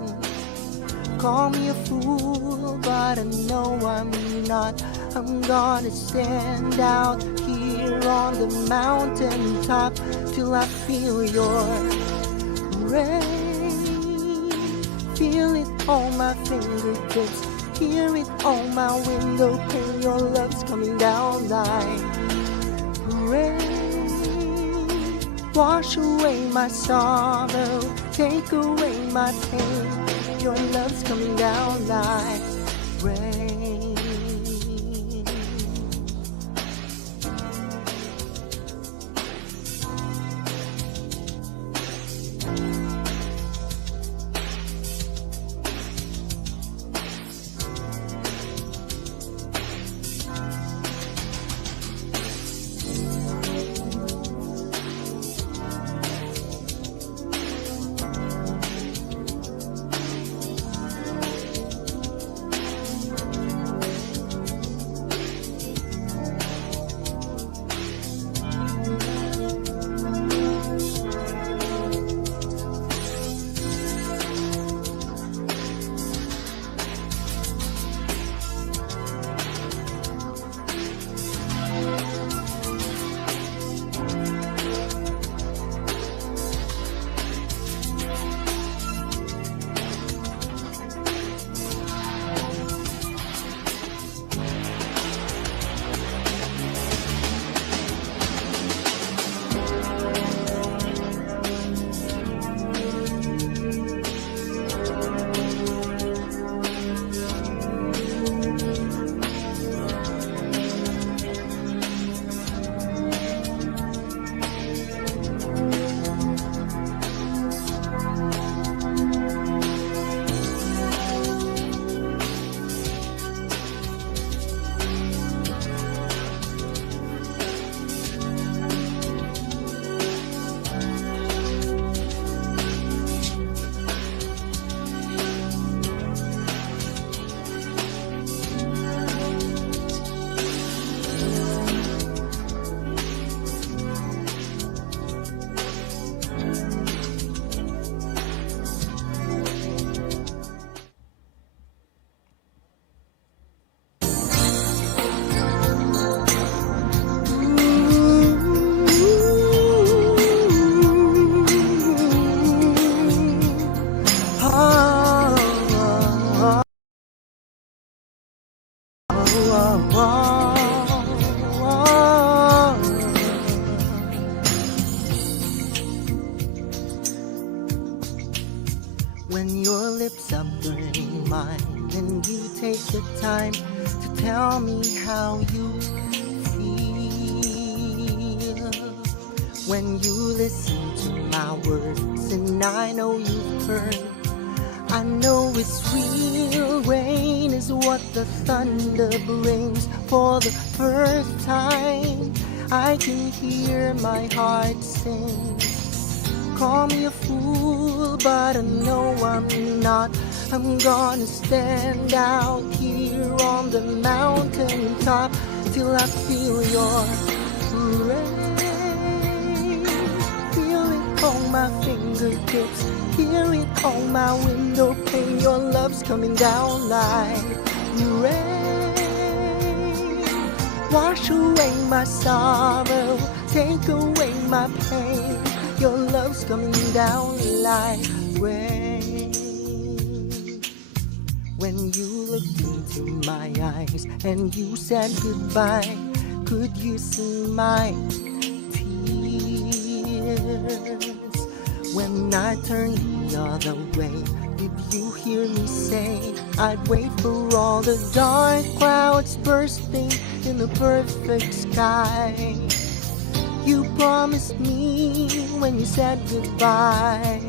Call me a fool, but I know I'm not. I'm gonna stand out here on the mountain top till I feel your rain. Feel it on my fingertips, hear it on my window pane. Your love's coming down like rain. Wash away my sorrow, take away my pain. Your love's coming down like rain. lips are burning mine, and you take the time to tell me how you feel. When you listen to my words, and I know you've heard, I know it's real. Rain is what the thunder brings. For the first time, I can hear my heart sing. Call me a fool, but I know I'm not. I'm gonna stand out here on the mountain top till I feel your rain. Feel it on my fingertips, hear it on my window pane. Your love's coming down like rain. Wash away my sorrow, take away my pain. Your love's coming down like rain. When you looked into my eyes and you said goodbye, could you see my tears? When I turned the other way, did you hear me say I'd wait for all the dark clouds bursting in the perfect sky? You promised me when you said goodbye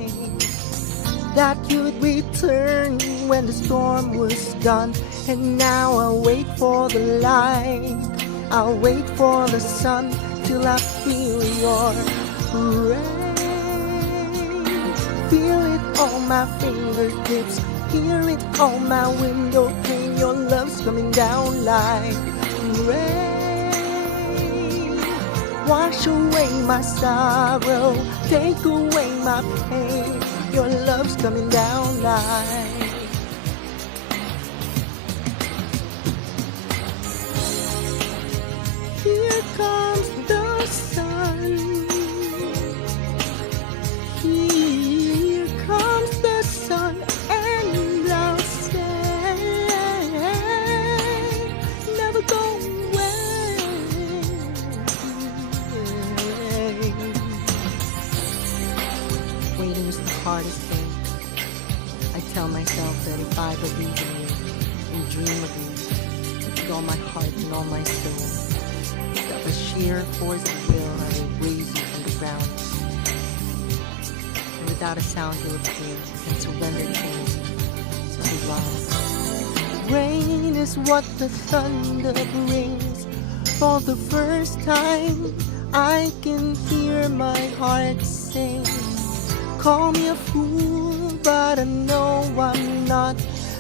that you'd return when the storm was done. And now I'll wait for the light, I'll wait for the sun till I feel your rain. Feel it on my fingertips, hear it on my window pane. Your love's coming down like rain. Wash away my sorrow, take away my pain. Your love's coming down like here comes the sun. Here comes the sun, and I'll say never go away. Waiting is the hardest thing. I tell myself that if I believe in you and dream of you with all my heart and all my soul, that with sheer force of will I will raise you from the ground. And without a sound you'll appear and surrender to me. So love. Rain is what the thunder brings. For the first time I can hear my heart sing. Call me a fool, but I know I'm not.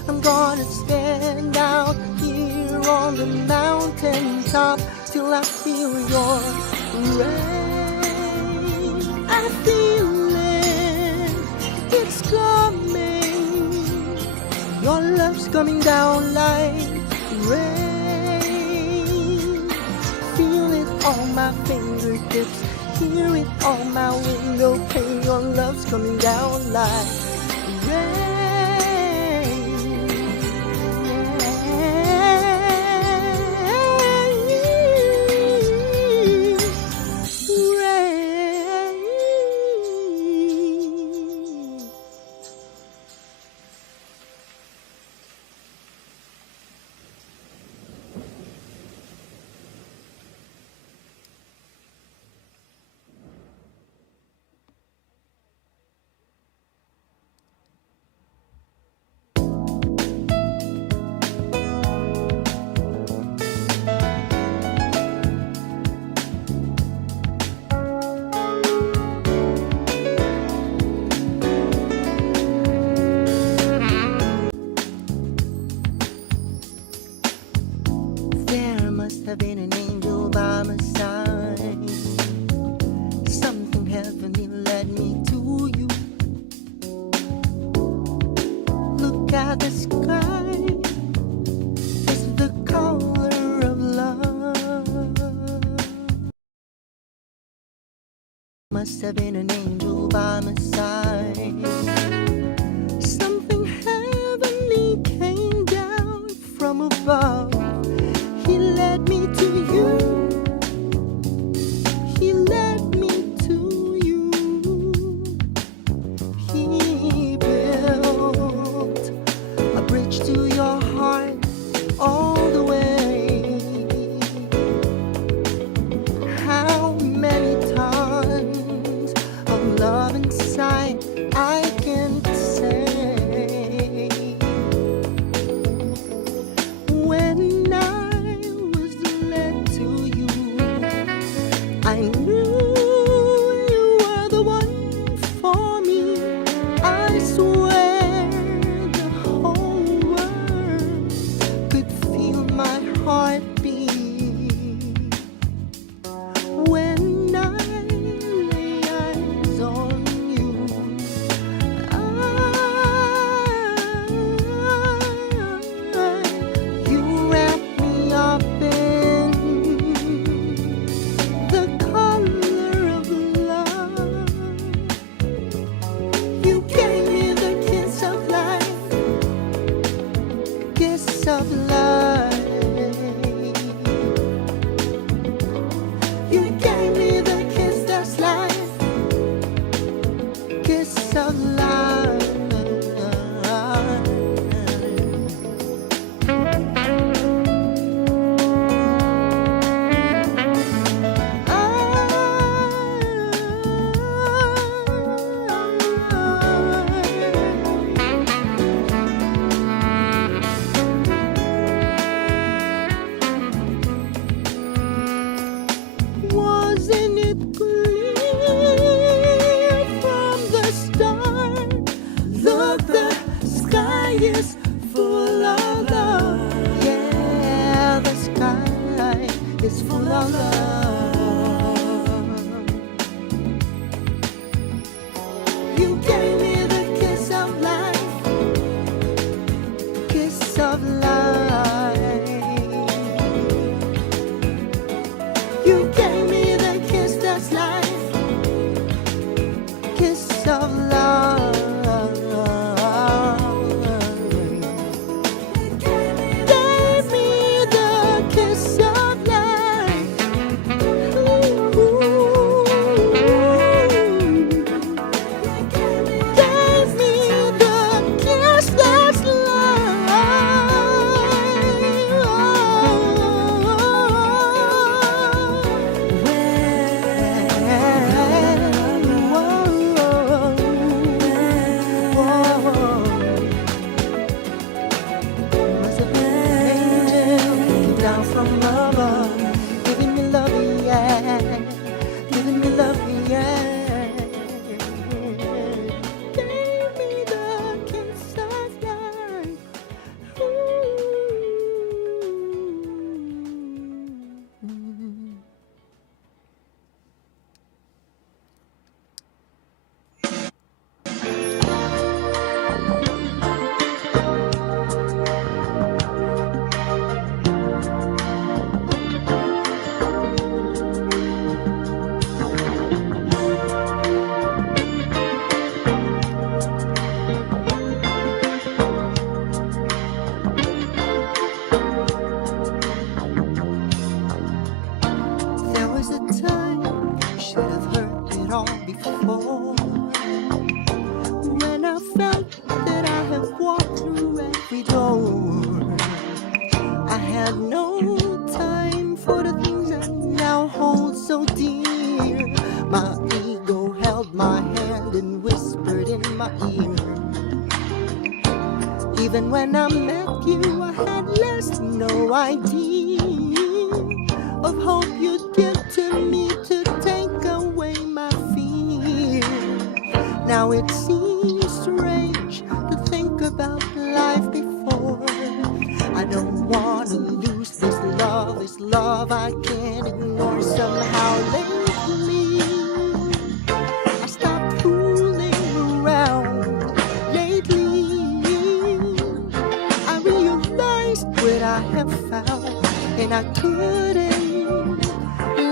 I'm gonna stand out here on the mountain top till I feel your rain. I feel it, it's coming. Your love's coming down like rain. Feel it on my fingertips, hear it on my window pane. Your love's coming down like rain. Have been an angel by my side. Something heavenly led me to you. Look at the sky, it's the color of love. Must have been an angel by my side. Something heavenly came down from above. He led me to you. He led me to you. He built kiss of life. You gave me the kiss that's life, kiss of life. Wasn't it clear from the start? Look, the sky is full of love. Yeah, the sky is full of love. You gave me the kiss of life, kiss of life. You gave me the kiss that's life, kiss of love. Gave me the kiss of life. Gave me the kiss that's down from above, giving me love, yeah, giving me love, yeah. Gave me the kiss of life. There was a time you should have heard it all before, when I felt that I have walked through every door. I had no time for the things I now hold so dear. My ego held my hand and whispered in my ear. Even when I met you, I had less no idea of hope you'd give to me to take away my fear. Now it seems strange to think about life before. I don't want to lose this love I can't ignore. Somehow lately I stopped fooling around. Lately I realized what I have found, and I couldn't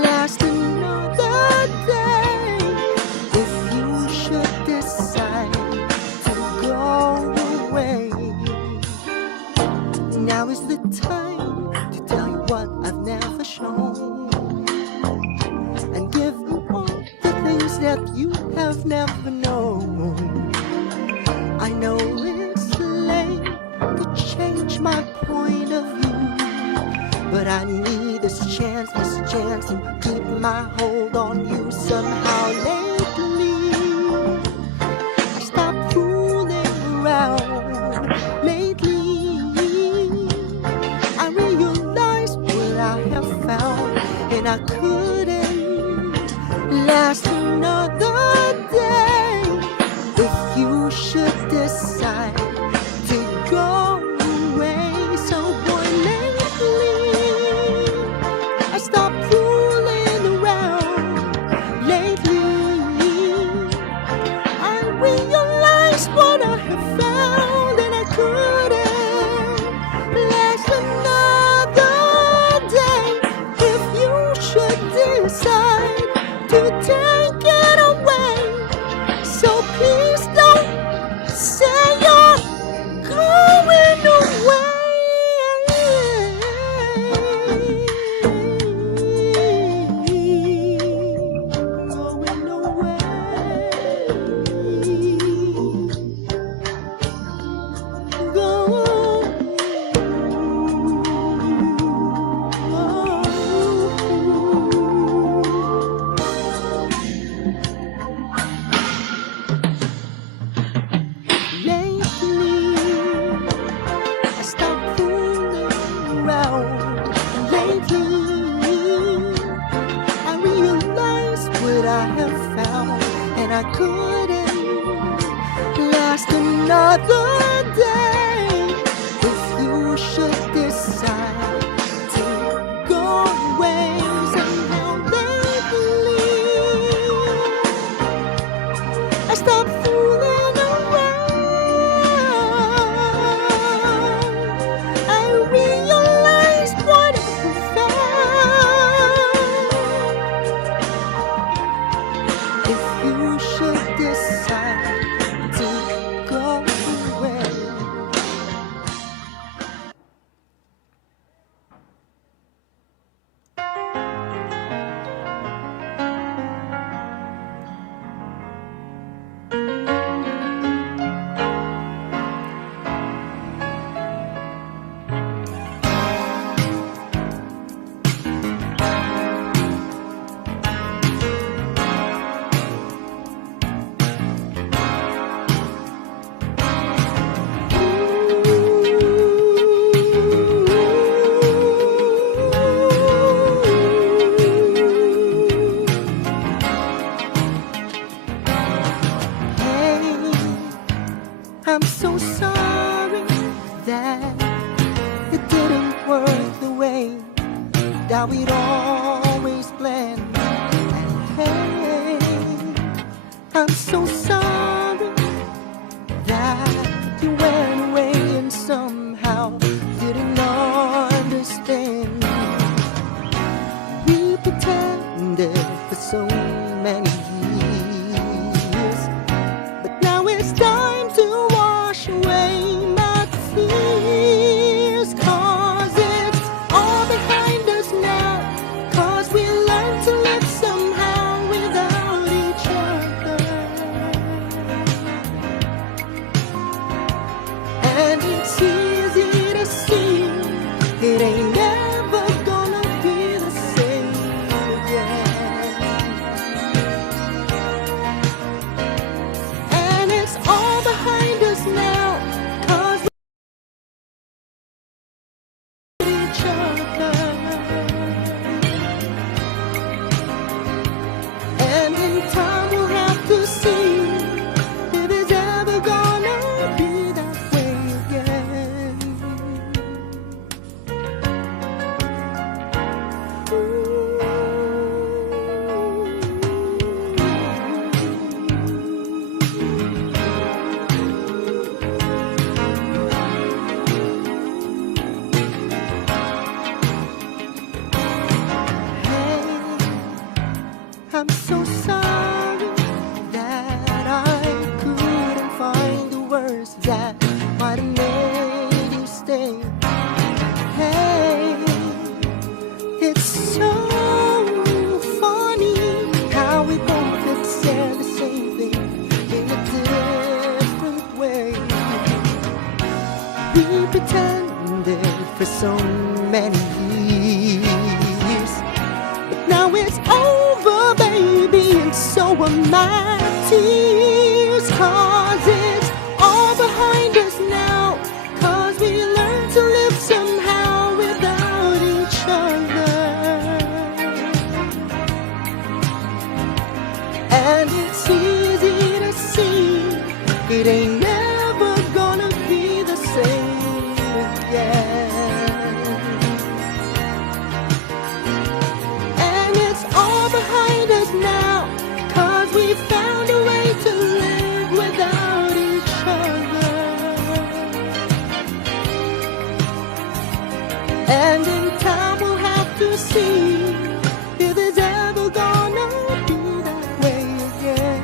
last another day if you should decide to go away. Now is the time to tell you what I've never shown, and give you all the things that you have never known. I know it's late to change my point of view, but I need this chance to keep my hold on you. Somehow lately I stopped fooling around. Lately I realized what I have found, and I couldn't last another day if you should decide to go away. So boy, lately I stopped fooling around. We pretended for so many years, but now it's over, baby, and so are my tears. 'Cause it's all behind us now, 'cause we learned to live somehow without each other. And it's easy to see it ain't never gonna be the same again. And it's all behind us now, 'cause we found a way to live without each other. And in time we'll have to see if it's ever gonna be that way again.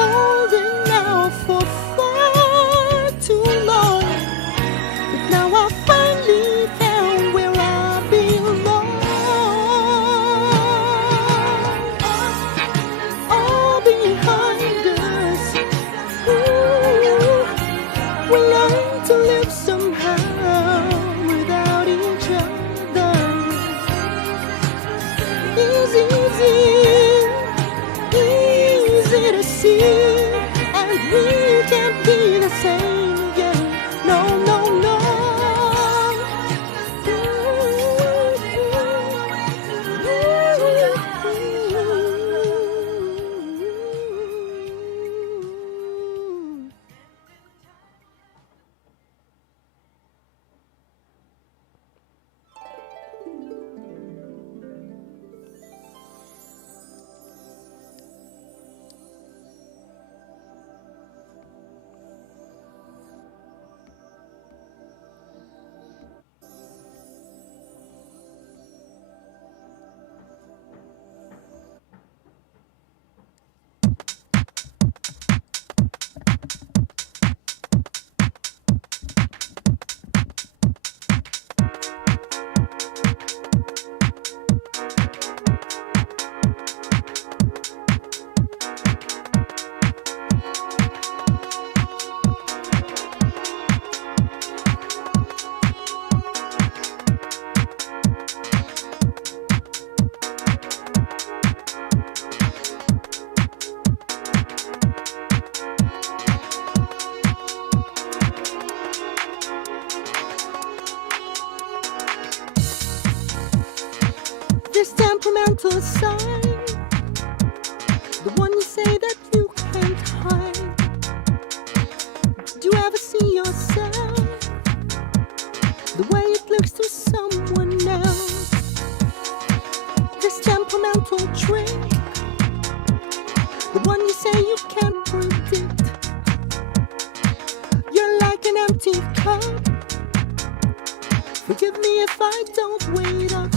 Holding out for far too long, but now I finally found where I belong. All behind us, ooh, we learn to live somehow without each other. It's easy to see, and we can't be the same again. No, no, no. This temperamental side, the one you say that you can't hide. Do you ever see yourself the way it looks to someone else? This temperamental trick, the one you say you can't predict. You're like an empty cup. Forgive me if I don't wait up.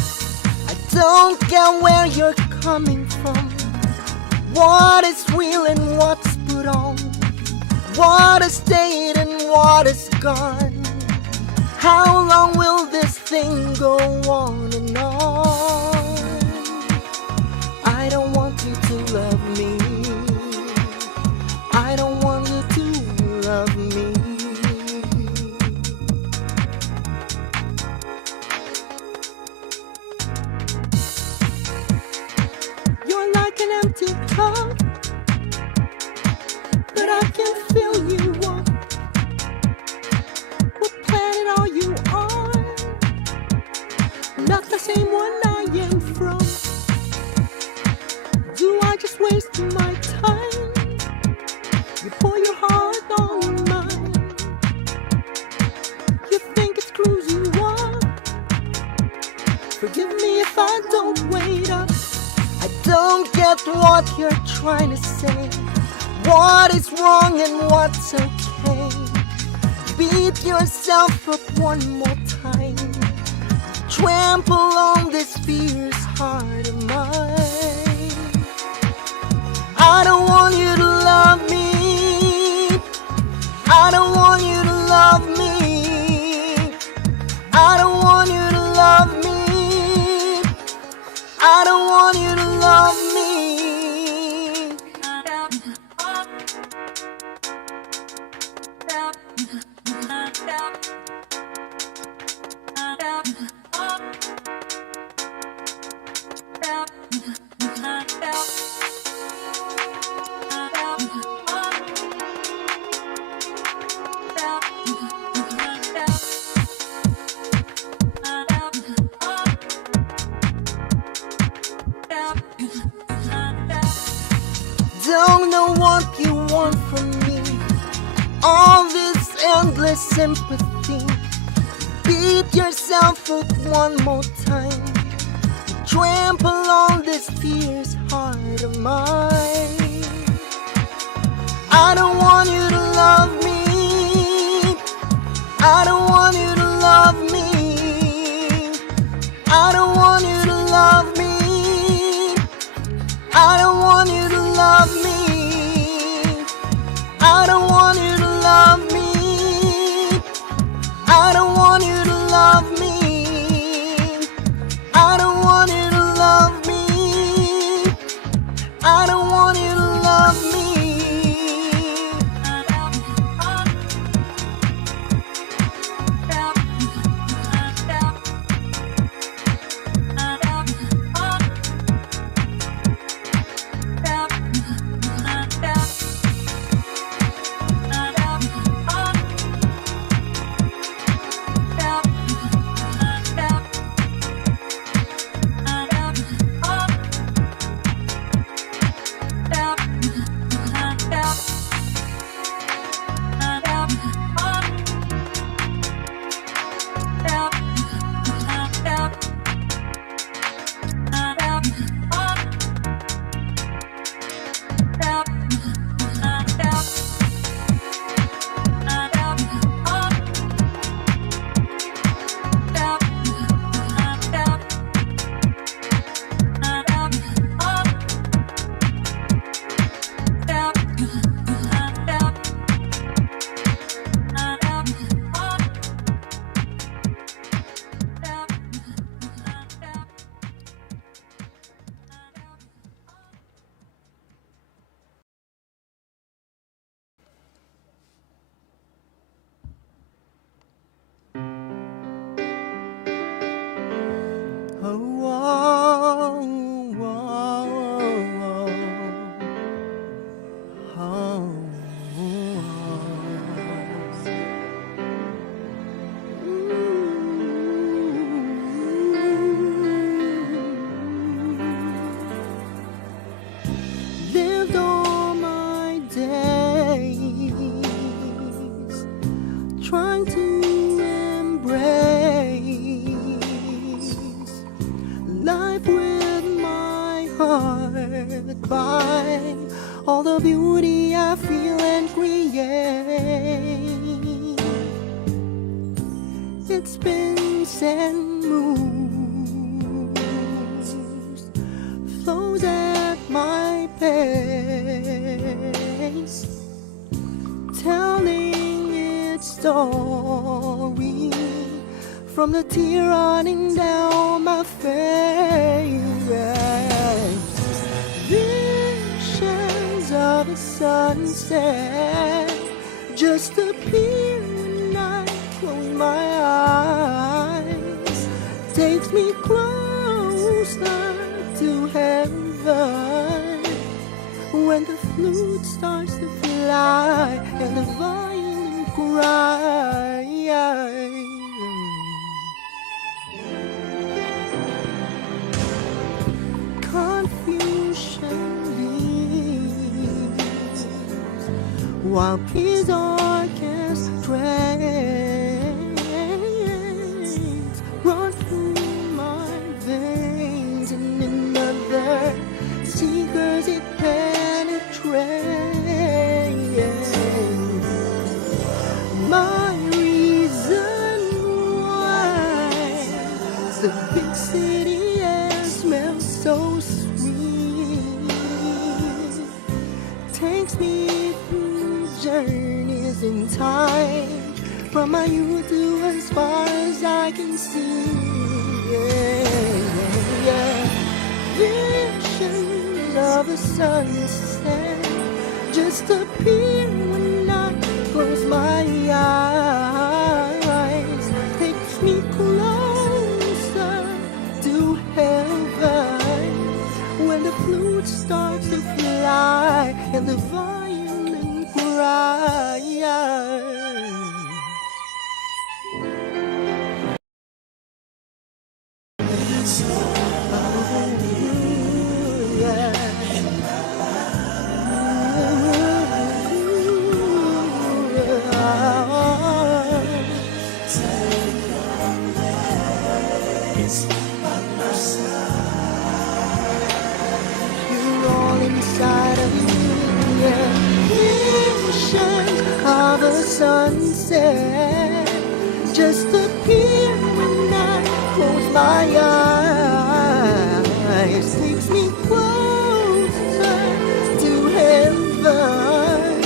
I don't get where you're coming from. What is real and what's put on? What is stayed and what is gone? How long will this thing go on and on? I don't want you to love me. I don't want you to love me. You're like an empty cup, but I can fill you up. What planet are you on? Not the same one I am from. Do I just waste my time? You pour your heart on mine. You think it screws you up? Forgive me if I don't wait up. I don't get what you're trying to say. What is wrong and what's okay? Beat yourself up one more time. Trample on this fierce heart of mine. I don't want you to love me. I don't want you to love me. I don't want you to love me. I don't want you to love me. Don't know what you want from me. All this endless sympathy. Beat yourself up one more time. Trample on this fierce heart of mine. I don't want you to love me. I don't want you to love me. I don't want you to love me. I don't want you to love me. I don't want you to love me. I don't want you to love me. I don't want you to love me. I don't want you to love me. Lived all my days trying to embrace life with my heart by all the beauty I feel and create. It's been and moves, flows at my pace, telling its story from the tear running down my face. Visions of a sunset just appear when I close my eyes. Takes me closer to heaven when the flute starts to fly and the violin cries. Confusion leaves while peace orchestrates run through my veins, and in other seekers it penetrates. journeys in time, from my youth to as far as I can see. Yeah, yeah. Visions of a sunset just appear when I close my eyes. Takes me closer to heaven when the flute starts to fly and the violin cries. You're all inside of me, yeah. Visions of a sunset just appear when I close my eyes. Takes me closer to heaven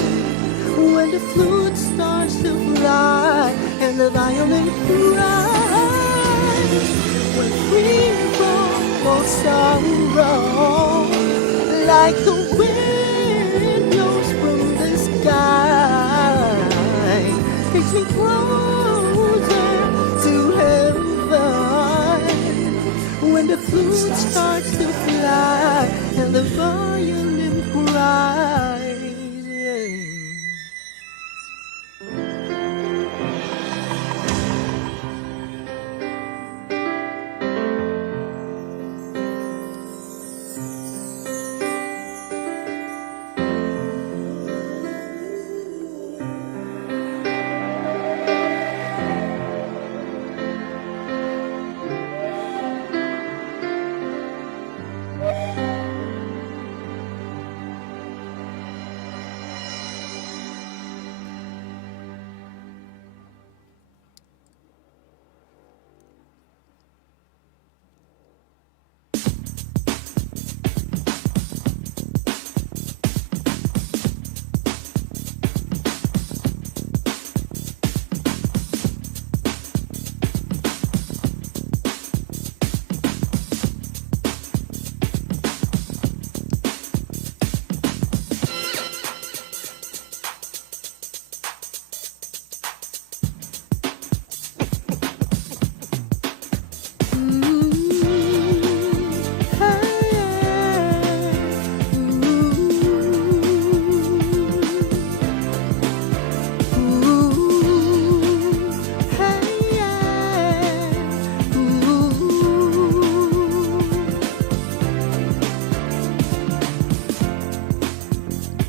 when the flute starts to fly and the violin cries. We're free from all sorrow, like the wind blows from the sky. Takes me closer to heaven when the flute starts to fly and the violin cries. Yeah.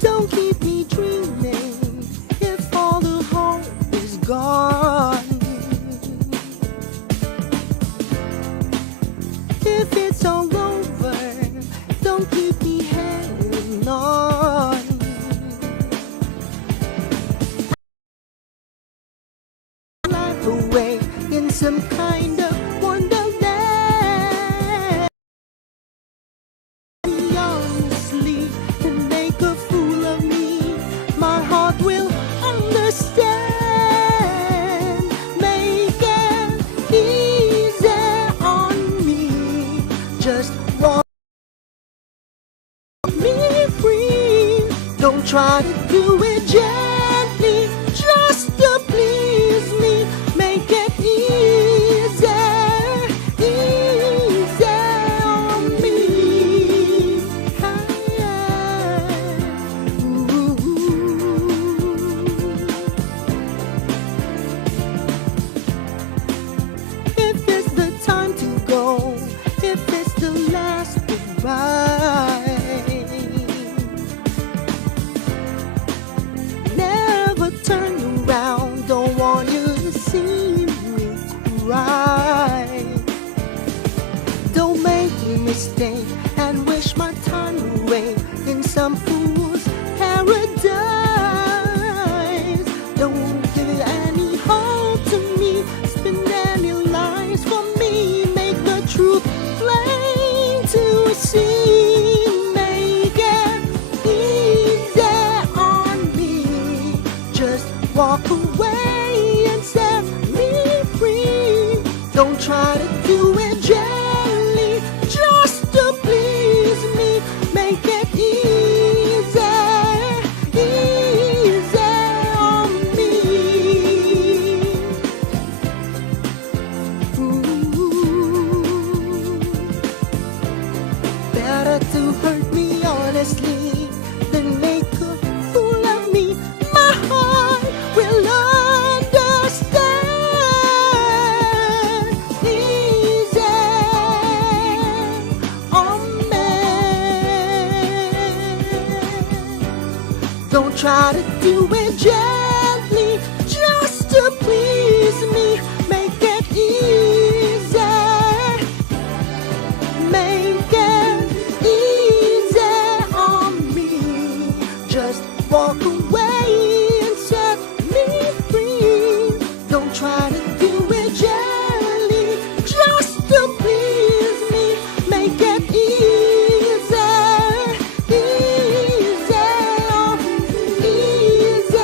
Don't keep me dreaming if all the hope is gone. If it's all over, don't keep me hanging on. Life away in some kind of wonderland. Honestly, and make a fool of me. My heart will understand. Make it easy on me. Just want me free. Don't try to do it gently, just to please me. Make it easy, easy on me. Ooh. If it's the time to go, if it's the last goodbye, never turn around, don't want you to see me cry. Don't make a mistake and wish my time away in some fool's paradise. Don't give it any hope to me, spin any lies for me, make the truth plain to see. Make it easy on me, Just walk away and set me free. Don't try to do it gently, just to please me. Make it easy, easy on me. Ooh. Better to hurt me honestly than make a fool of me. My heart will understand. Easy on me. Don't try to do it gently, just to please me. Make it easy. Make it easy on me. Just walk away and set me free. Don't try to do it gently, just to please me. Make it easy, easy on me, easy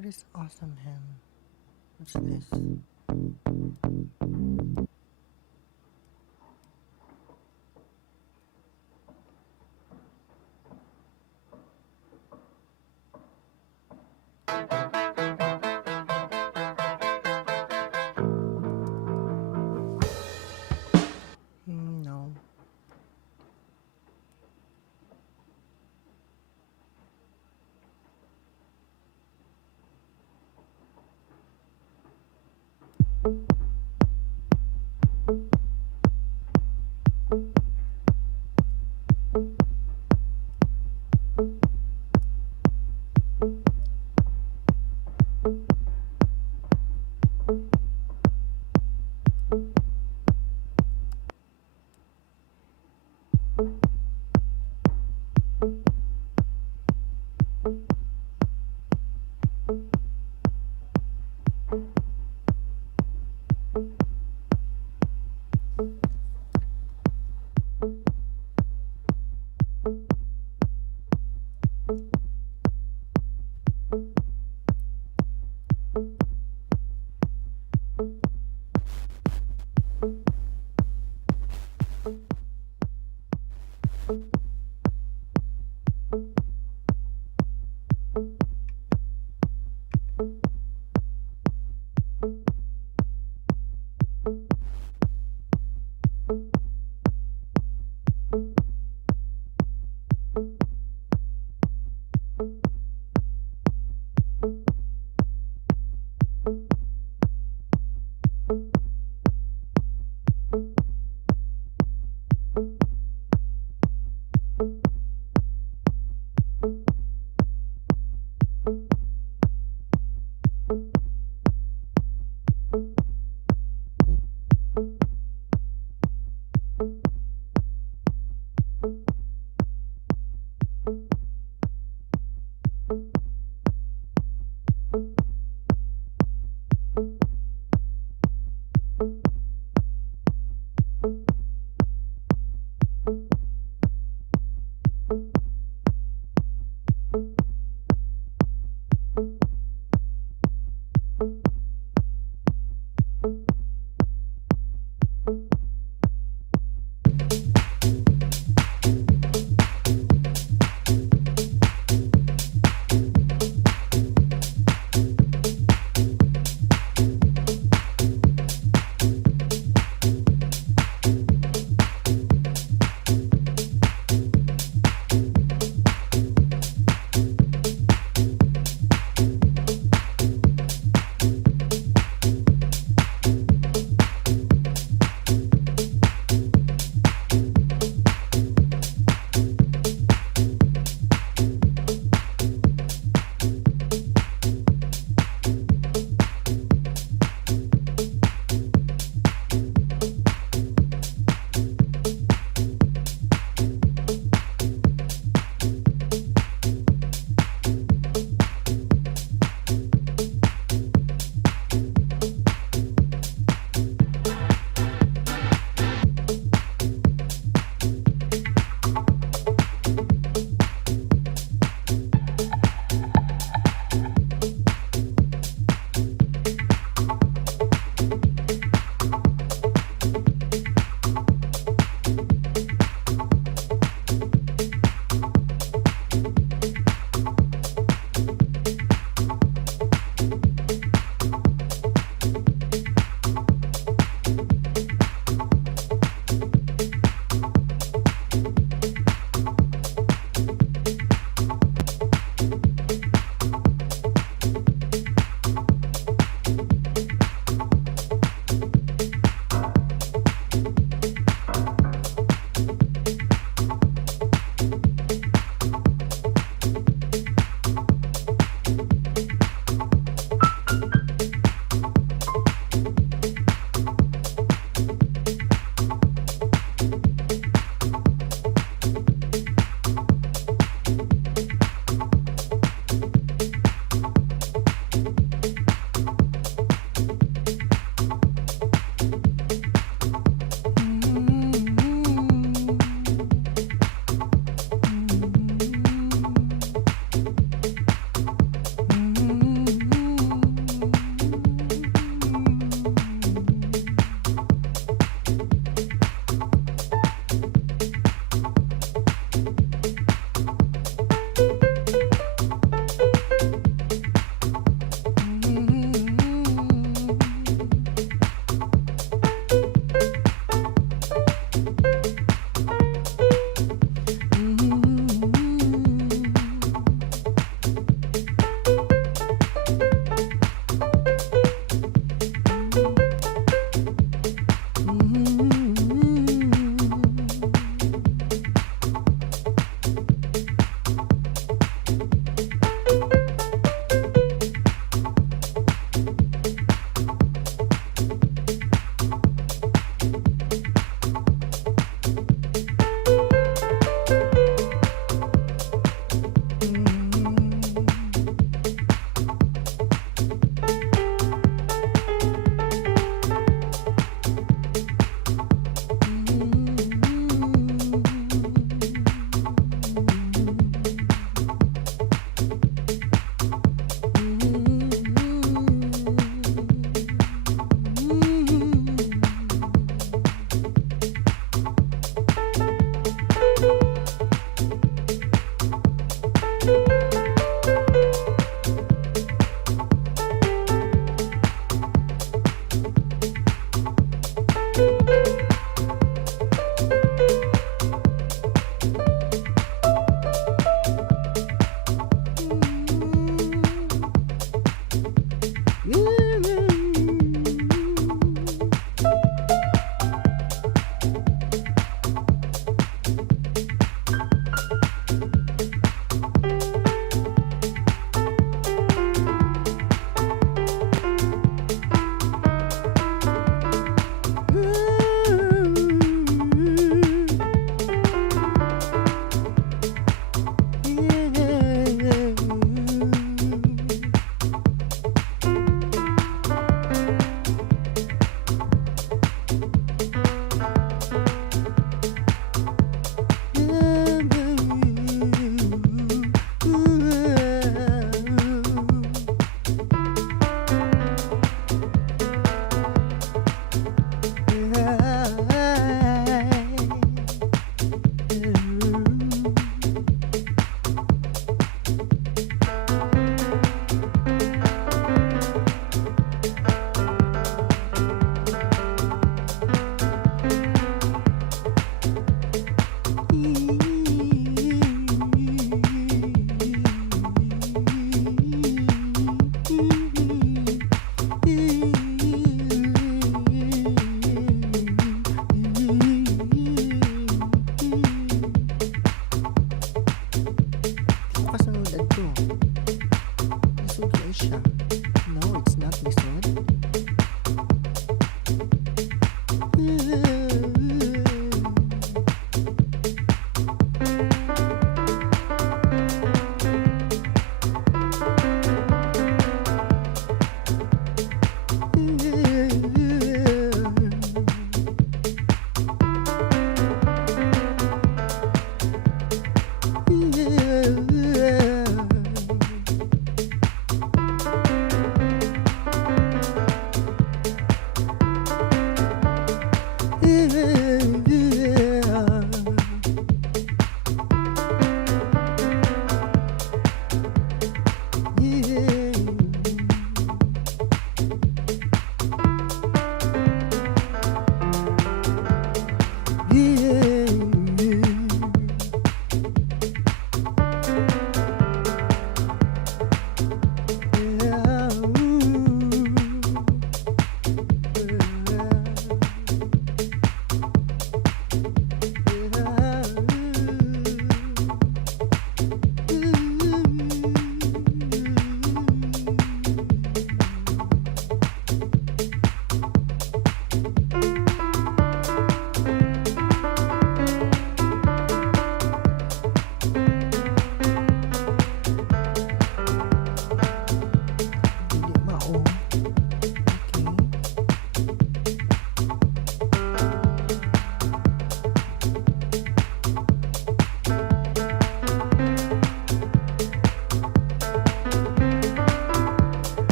What is awesome him? What's this? No.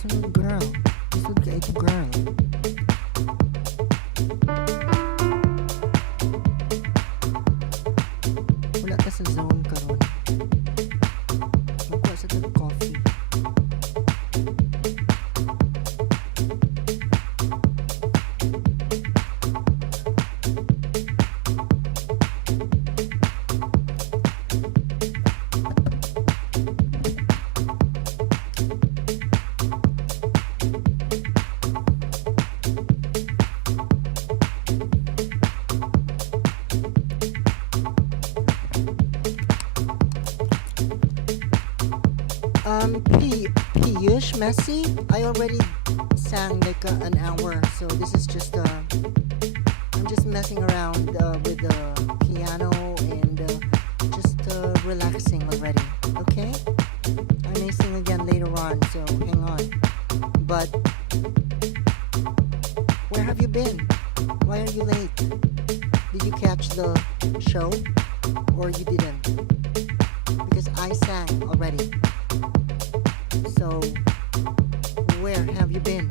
kasunod girl. Kasunod ka ito girl. Wala ka sa zone karon. Magkuha sa tag coffee. Piyush Messi, I already sang like an hour, so this is just I'm just messing around with the piano and just relaxing already. Okay, I may sing again later on, so hang on. But where have you been? Why are you late? Did you catch the show or you didn't? Because I sang already. So, where have you been?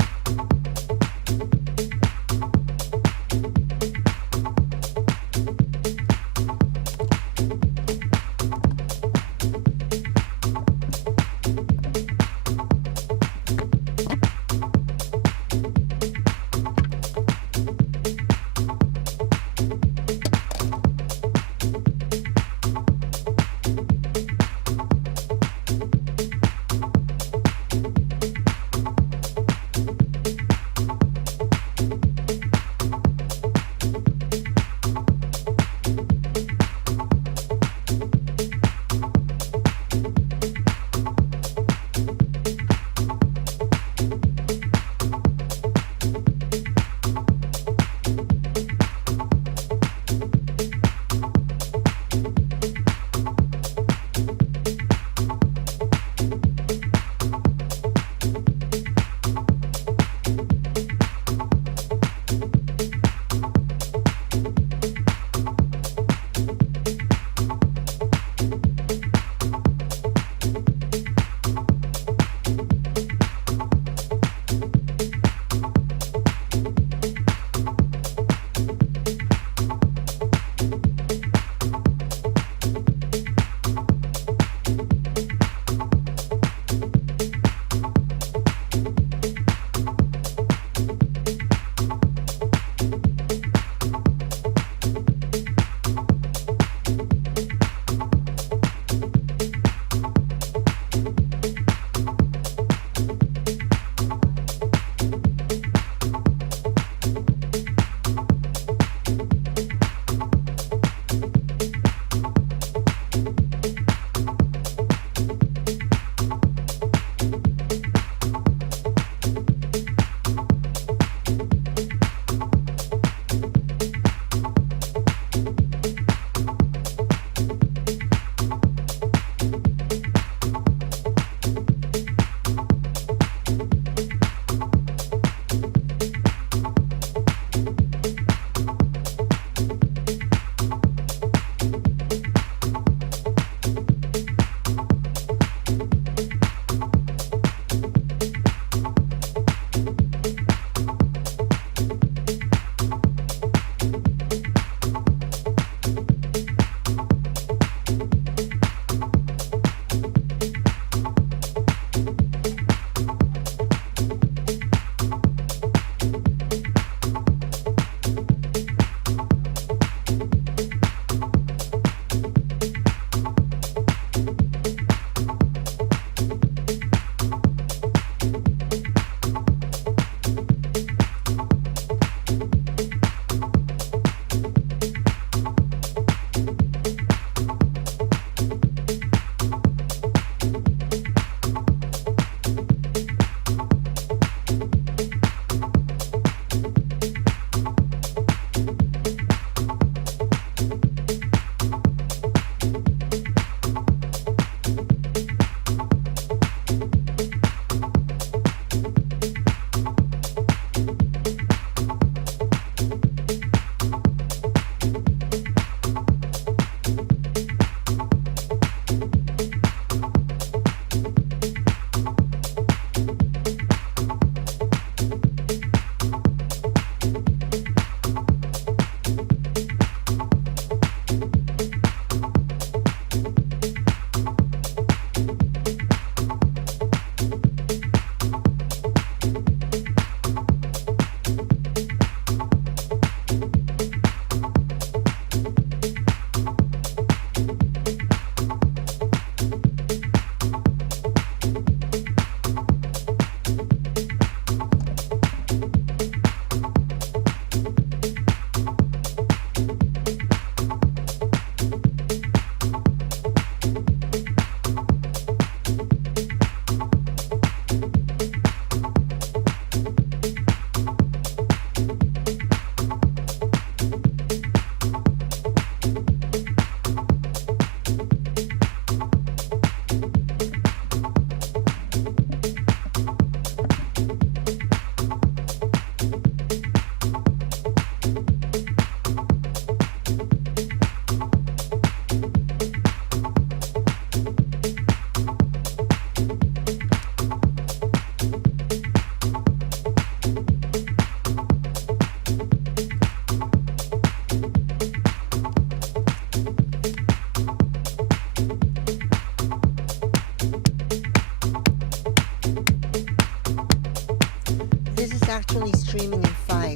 actually streaming in 5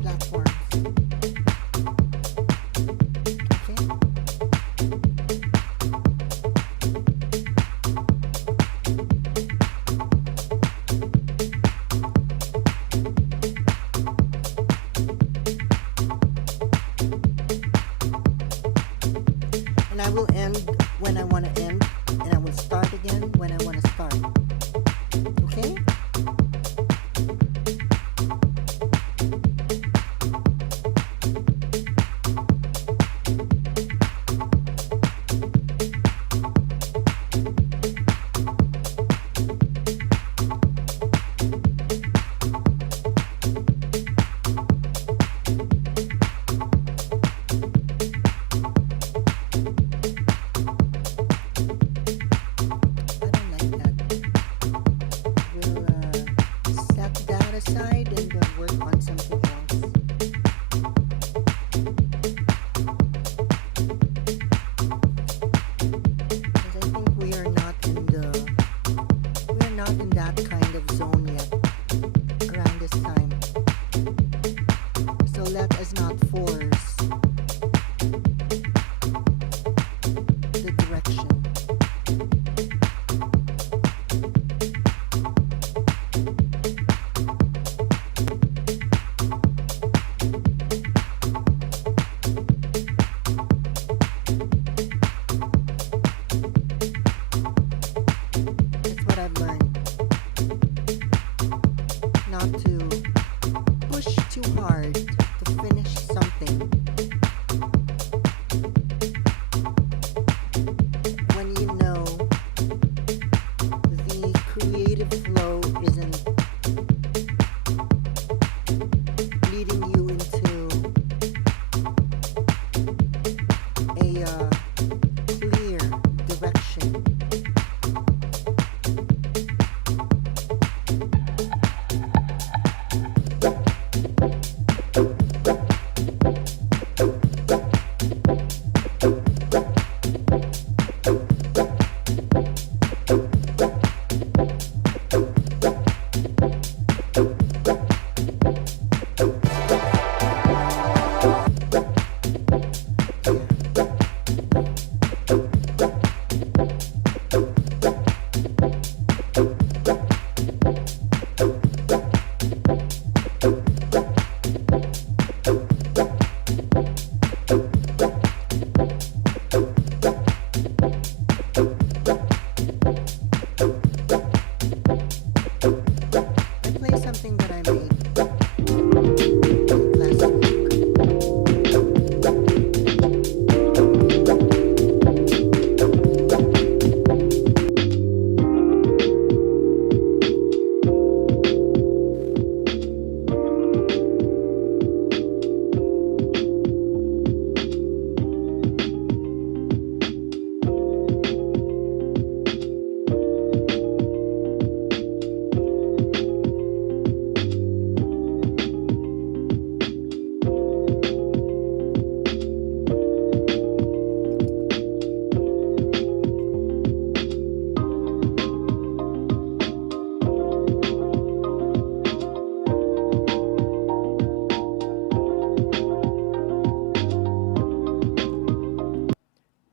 platforms. Okay? And I will end when I want to end, and I will start again when I want to start. Okay? I don't like that. We'll set that aside and work on something else. Because I think we are not in that kind of zone yet around this time. So let us not force the direction. That's what I've learned. Not to push too hard to finish something when you know the creative flow isn't leading you into a clear direction. I play something that I made last week.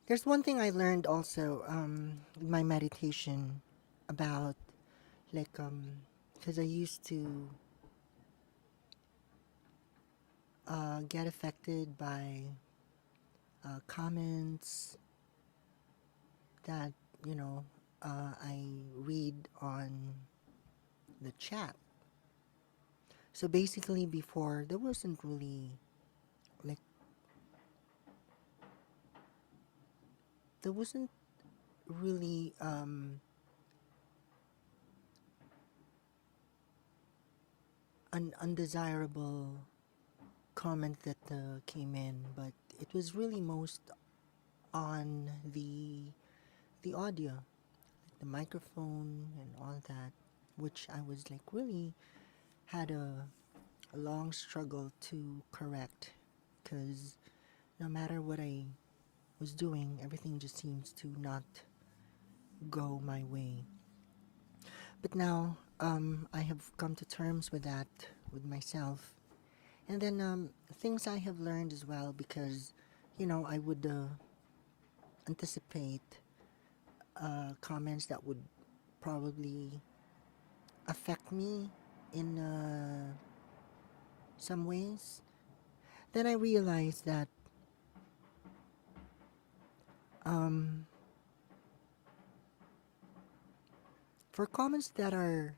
There's one thing I learned also in my meditation about like because I used to get affected by comments that I read on the chat. So basically, before like there wasn't really an undesirable comment that came in, but it was really most on the audio, the microphone and all that, which I was like really had a long struggle to correct, because no matter what I was doing, everything just seems to not go my way. But now, I have come to terms with that, with myself. And then, things I have learned as well, because, I would anticipate comments that would probably affect me in some ways. Then I realized that um, for comments that are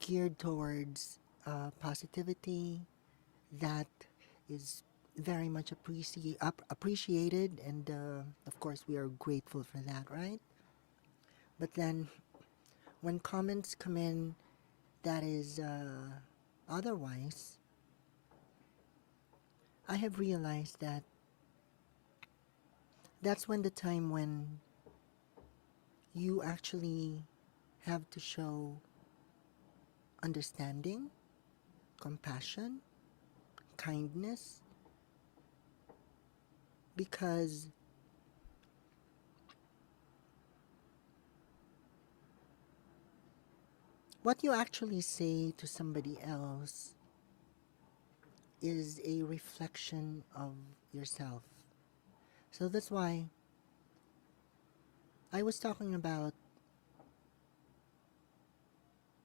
geared towards positivity, that is very much appreciated, and of course we are grateful for that, right? But then when comments come in that is otherwise, I have realized that that's when the time when you actually have to show understanding, compassion, kindness, because what you actually say to somebody else is a reflection of yourself. So that's why I was talking about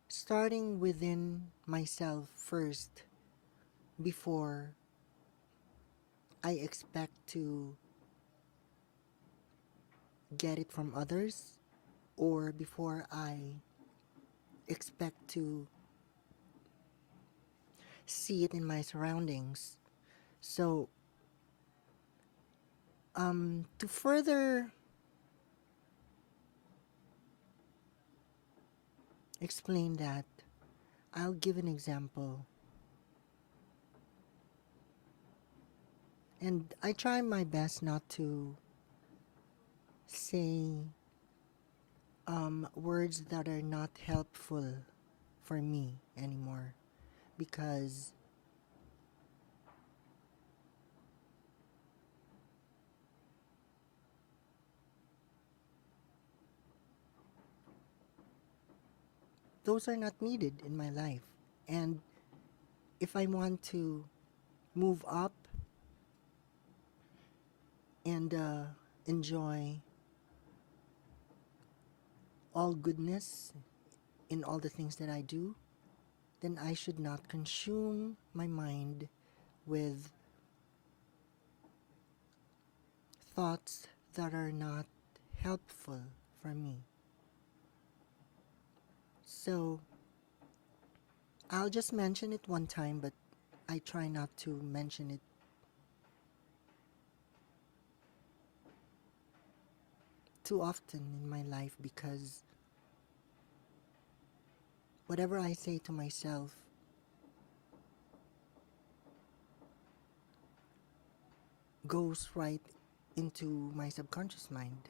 starting within myself first before I expect to get it from others, or before I expect to see it in my surroundings. So, to further explain that, I'll give an example. And I try my best not to say words that are not helpful for me anymore, because those are not needed in my life. And if I want to move up and enjoy all goodness in all the things that I do, then I should not consume my mind with thoughts that are not helpful for me. So I'll just mention it one time, but I try not to mention it too often in my life, because whatever I say to myself goes right into my subconscious mind,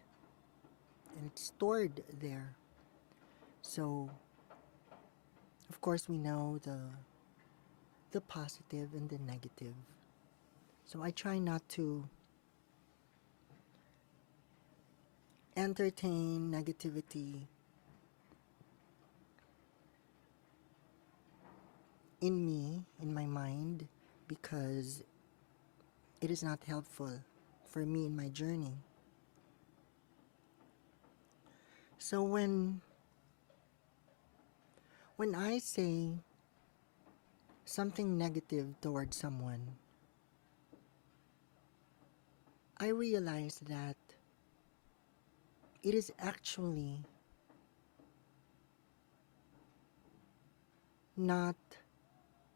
and it's stored there. So of course we know the positive and the negative. So I try not to entertain negativity in me, in my mind, because it is not helpful for me in my journey. So when I say something negative towards someone, I realize that it is actually not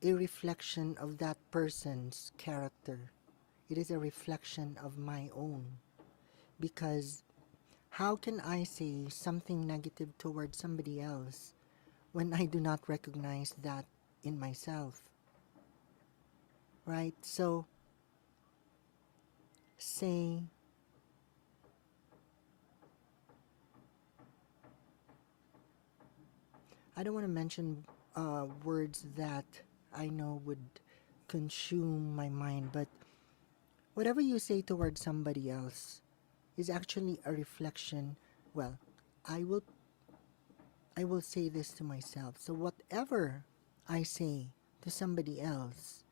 a reflection of that person's character. It is a reflection of my own. Because how can I say something negative towards somebody else when I do not recognize that in myself? Right? So, say, I don't want to mention words that I know would consume my mind, but whatever you say towards somebody else is actually a reflection. Well, I will I will say this to myself. So whatever I say to somebody else,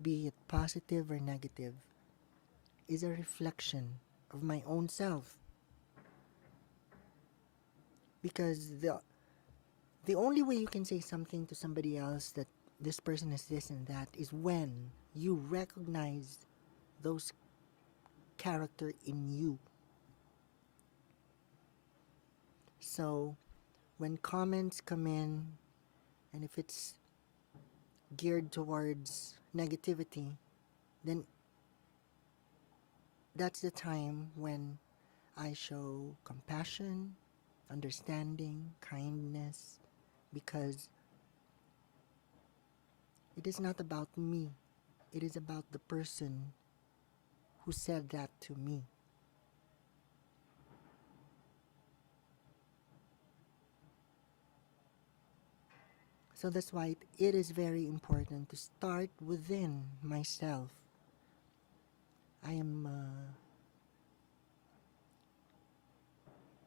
be it positive or negative, is a reflection of my own self. Because the only way you can say something to somebody else that this person is this and that is when you recognize those character in you. So when comments come in, and if it's geared towards negativity, then that's the time when I show compassion, understanding, kindness, because it is not about me. It is about the person who said that to me. So that's why it is very important to start within myself. I am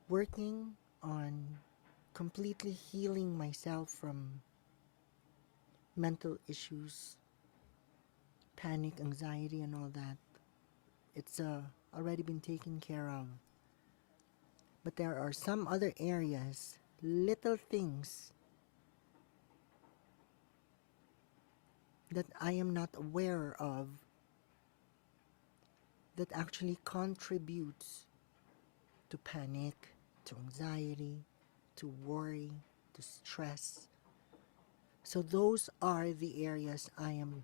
working on completely healing myself from mental issues, panic, anxiety, and all that. It's already been taken care of. But there are some other areas, little things that I am not aware of that actually contributes to panic, to anxiety, to worry, to stress. So those are the areas I am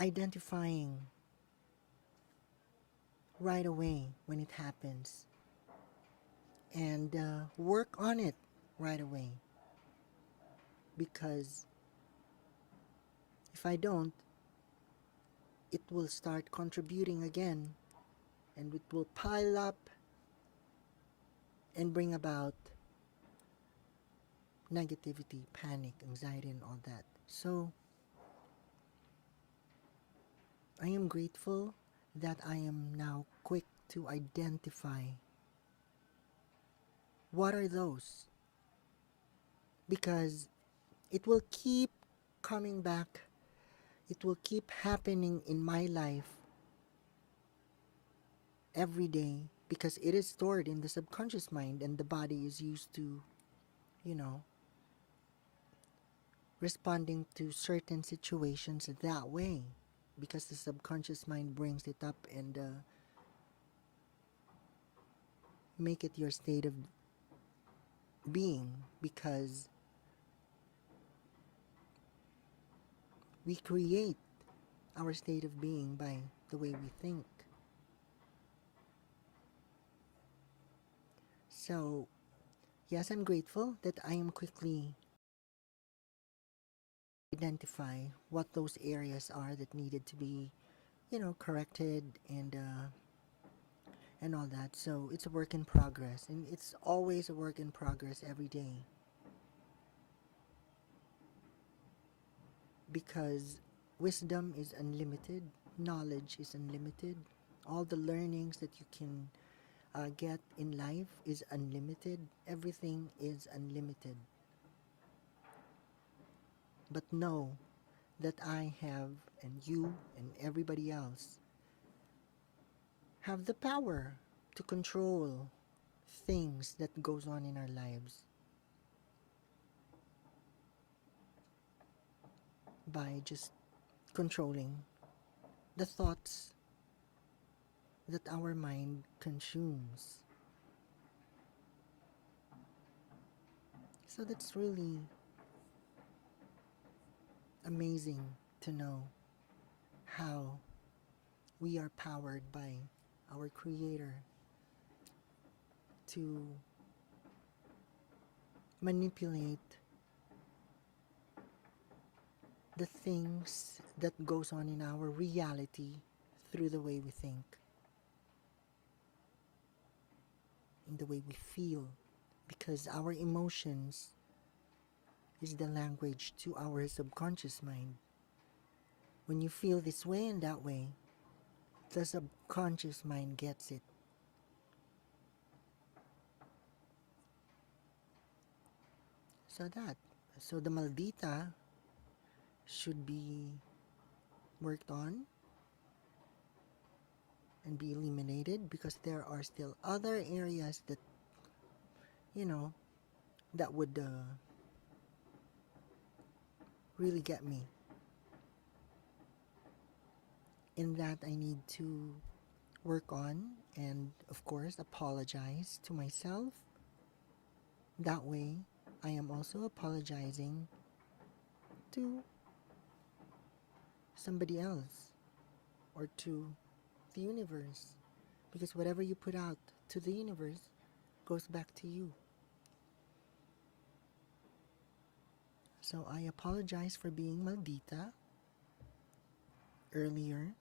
identifying right away when it happens, and work on it right away. Because if I don't, it will start contributing again, and it will pile up and bring about negativity, panic, anxiety, and all that. So I am grateful that I am now quick to identify what are those, because it will keep coming back. It will keep happening in my life every day, because it is stored in the subconscious mind, and the body is used to, you know, responding to certain situations that way, because the subconscious mind brings it up and make it your state of being, because we create our state of being by the way we think. So yes, I'm grateful that I am quickly identify what those areas are that needed to be, corrected and all that. So it's a work in progress, and it's always a work in progress every day, because wisdom is unlimited, knowledge is unlimited, all the learnings that you can get in life is unlimited, everything is unlimited. But know that I have, and you and everybody else have the power to control things that goes on in our lives by just controlling the thoughts that our mind consumes. So that's really amazing to know how we are powered by our Creator to manipulate the things that goes on in our reality through the way we think, in the way we feel, because our emotions is the language to our subconscious mind. When you feel this way and that way, the subconscious mind gets it. So the maldita should be worked on and be eliminated, because there are still other areas that, you know, that would really get me. In that I need to work on, and of course apologize to myself. That way I am also apologizing to somebody else or to the universe, because whatever you put out to the universe goes back to you. So I apologize for being maldita earlier,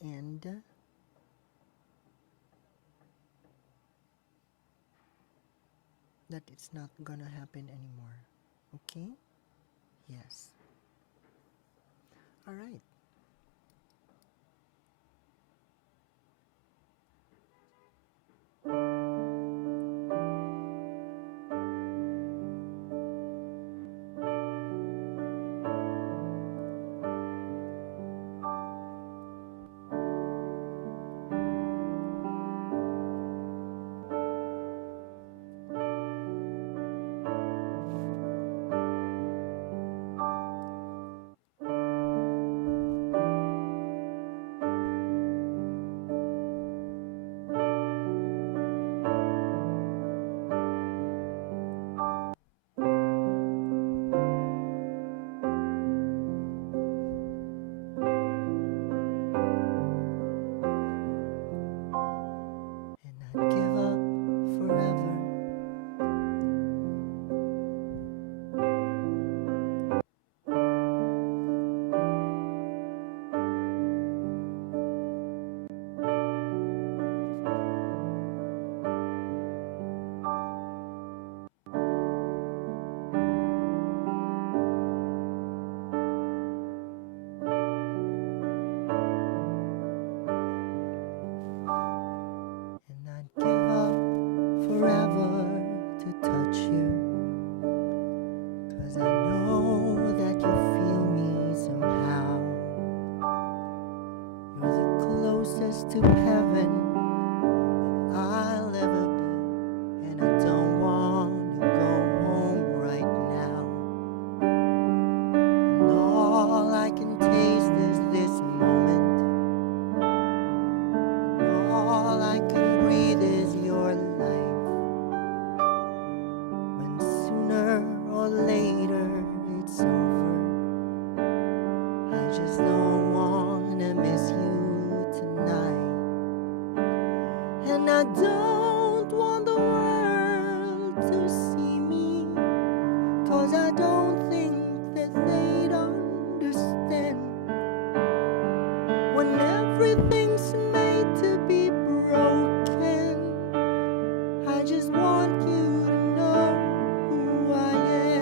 and that it's not gonna happen anymore. Okay? Yes. Alright. And I'd give up forever. And I'd give up forever to touch you, 'cause I know that you feel me somehow. You're the closest to heaven that I'll ever be, and I don't want to go home right now. And all I can taste is this moment, and all I can breathe is your life. When sooner or later it's over, I just don't wanna miss you tonight. And I don't want the world to see me, 'cause I don't think that they'd understand. When everything's made to be broken, I just want you to know who I am.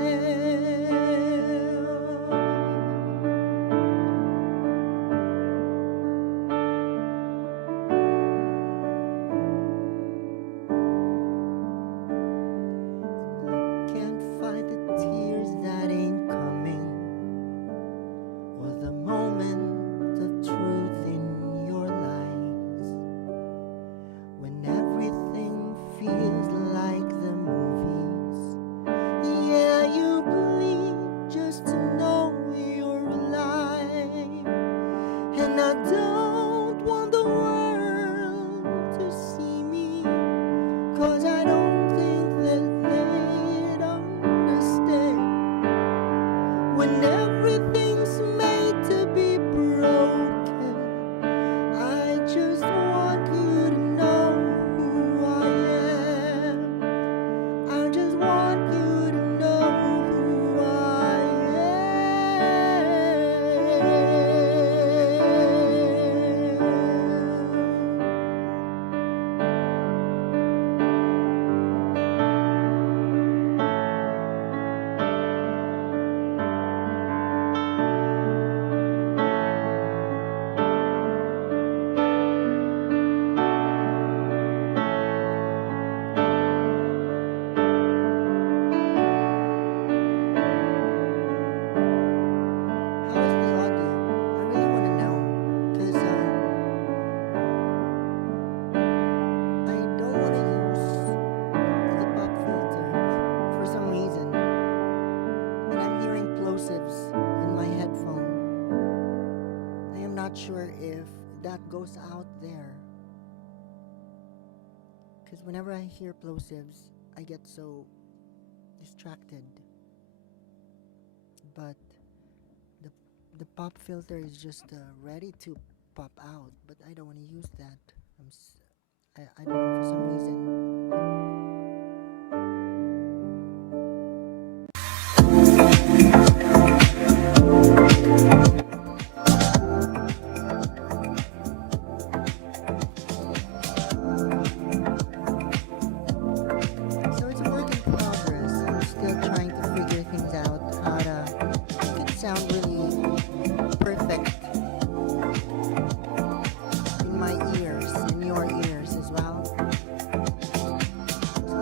not sure if that goes out there. Because whenever I hear plosives, I get so distracted. But the the pop filter is just ready to pop out, but I don't want to use that. I don't know, for some reason. So it's a work in progress. I'm still trying to figure things out how to make it sound really perfect in my ears, in your ears as well. So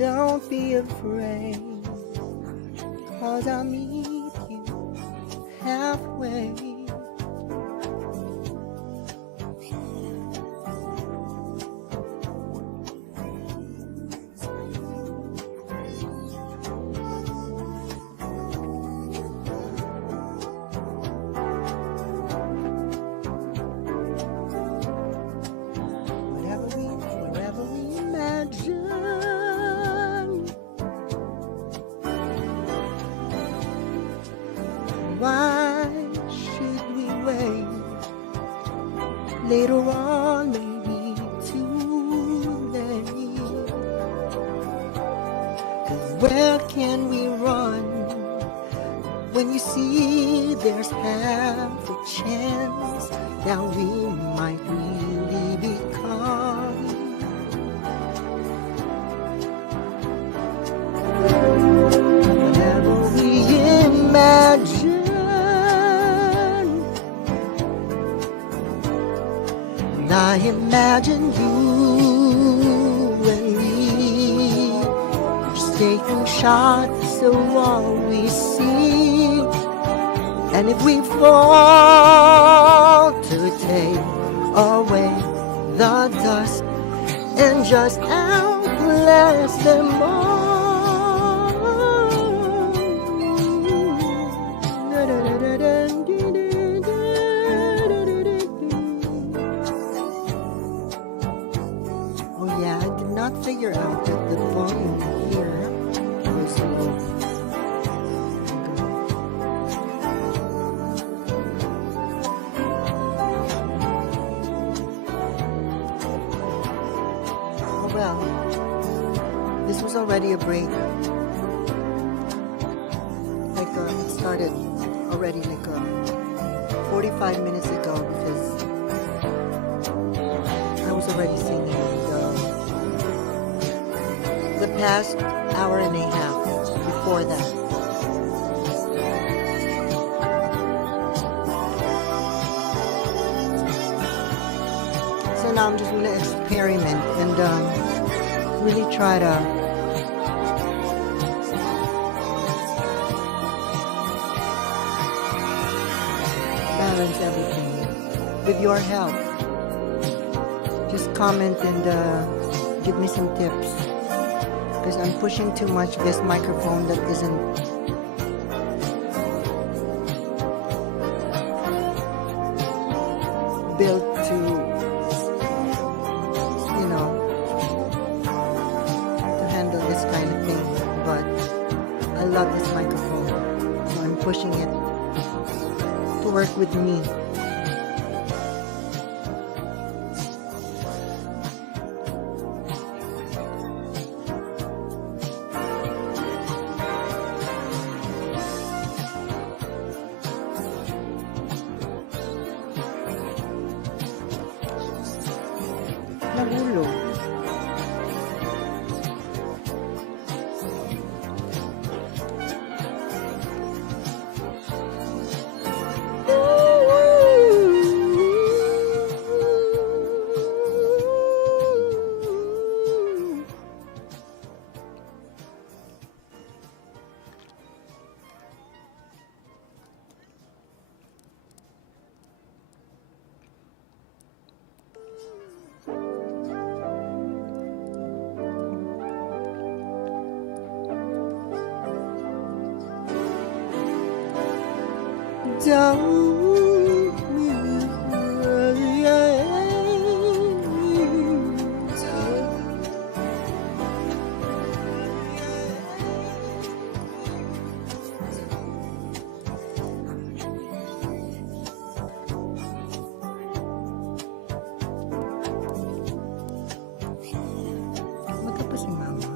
Don't be afraid, 'cause I'll meet you halfway. Whatever we imagine, why should we wait? Later on, maybe too late. 'Cause where can we run when you see there's half a chance that we might really become? Whatever we imagine, and I imagine you and me just taking shots of all we see. And if we fall to take away the dust and just outlast them all. Oh yeah, I did not figure out that the volume here was low. Oh well, this was already a break. Like it started already like 45 minutes ago because I was already singing the past hour and a half before that. So now I'm just going to experiment and really try to balance everything with your help. Just comment and give me some tips, because I'm pushing too much this microphone that isn't built to, you know, to handle this kind of thing. But I love this microphone, so I'm pushing it to work with me. Nahulog. Don't Matapos si mama.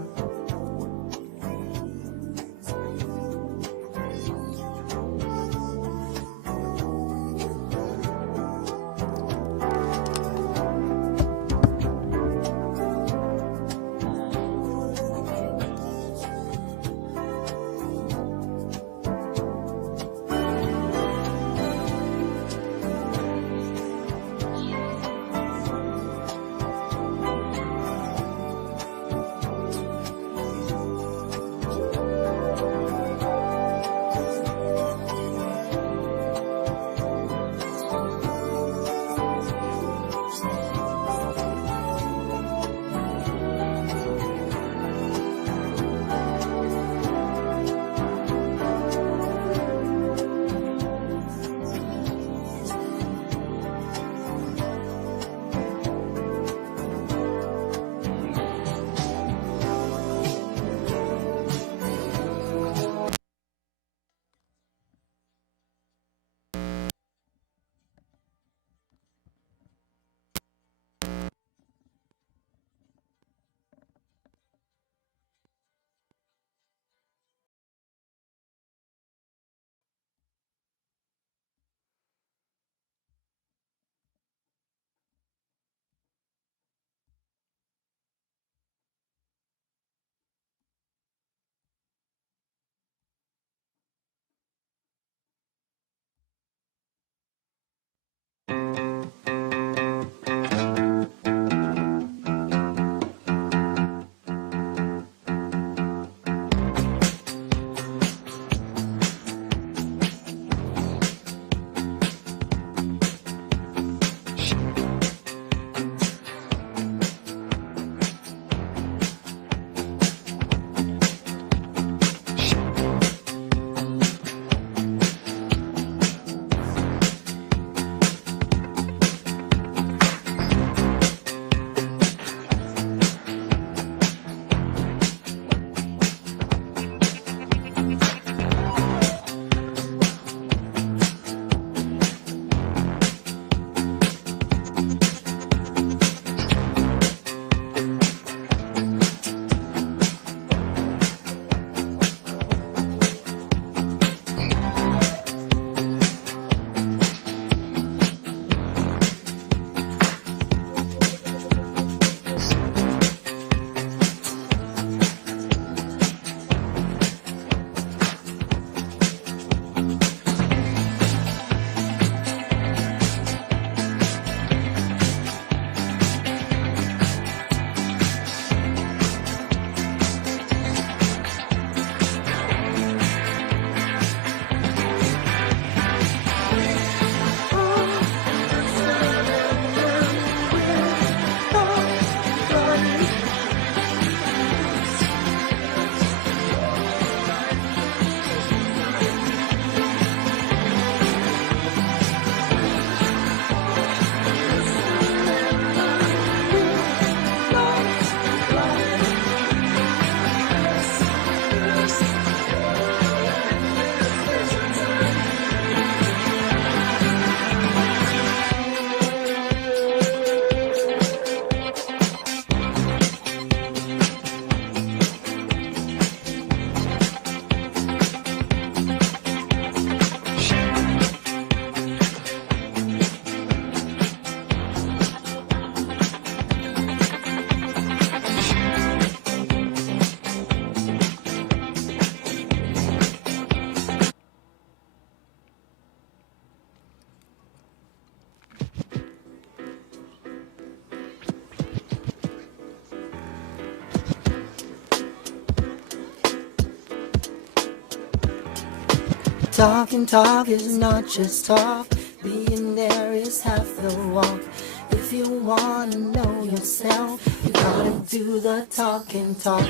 Talking talk is not just talk. Being there is half the walk. If you wanna know yourself, you gotta do the talking talk.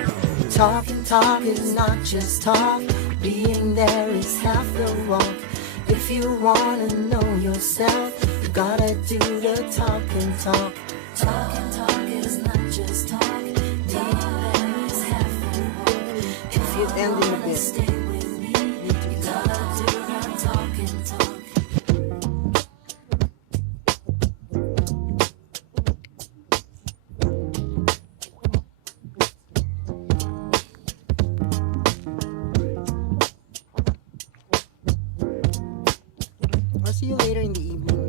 Talking talk is not just talk. Being there is half the walk. If you wanna know yourself, you gotta do the talking talk. Talking talk is not just talk. Being there is half the walk. If you end in a bit. I'll see you later in the evening.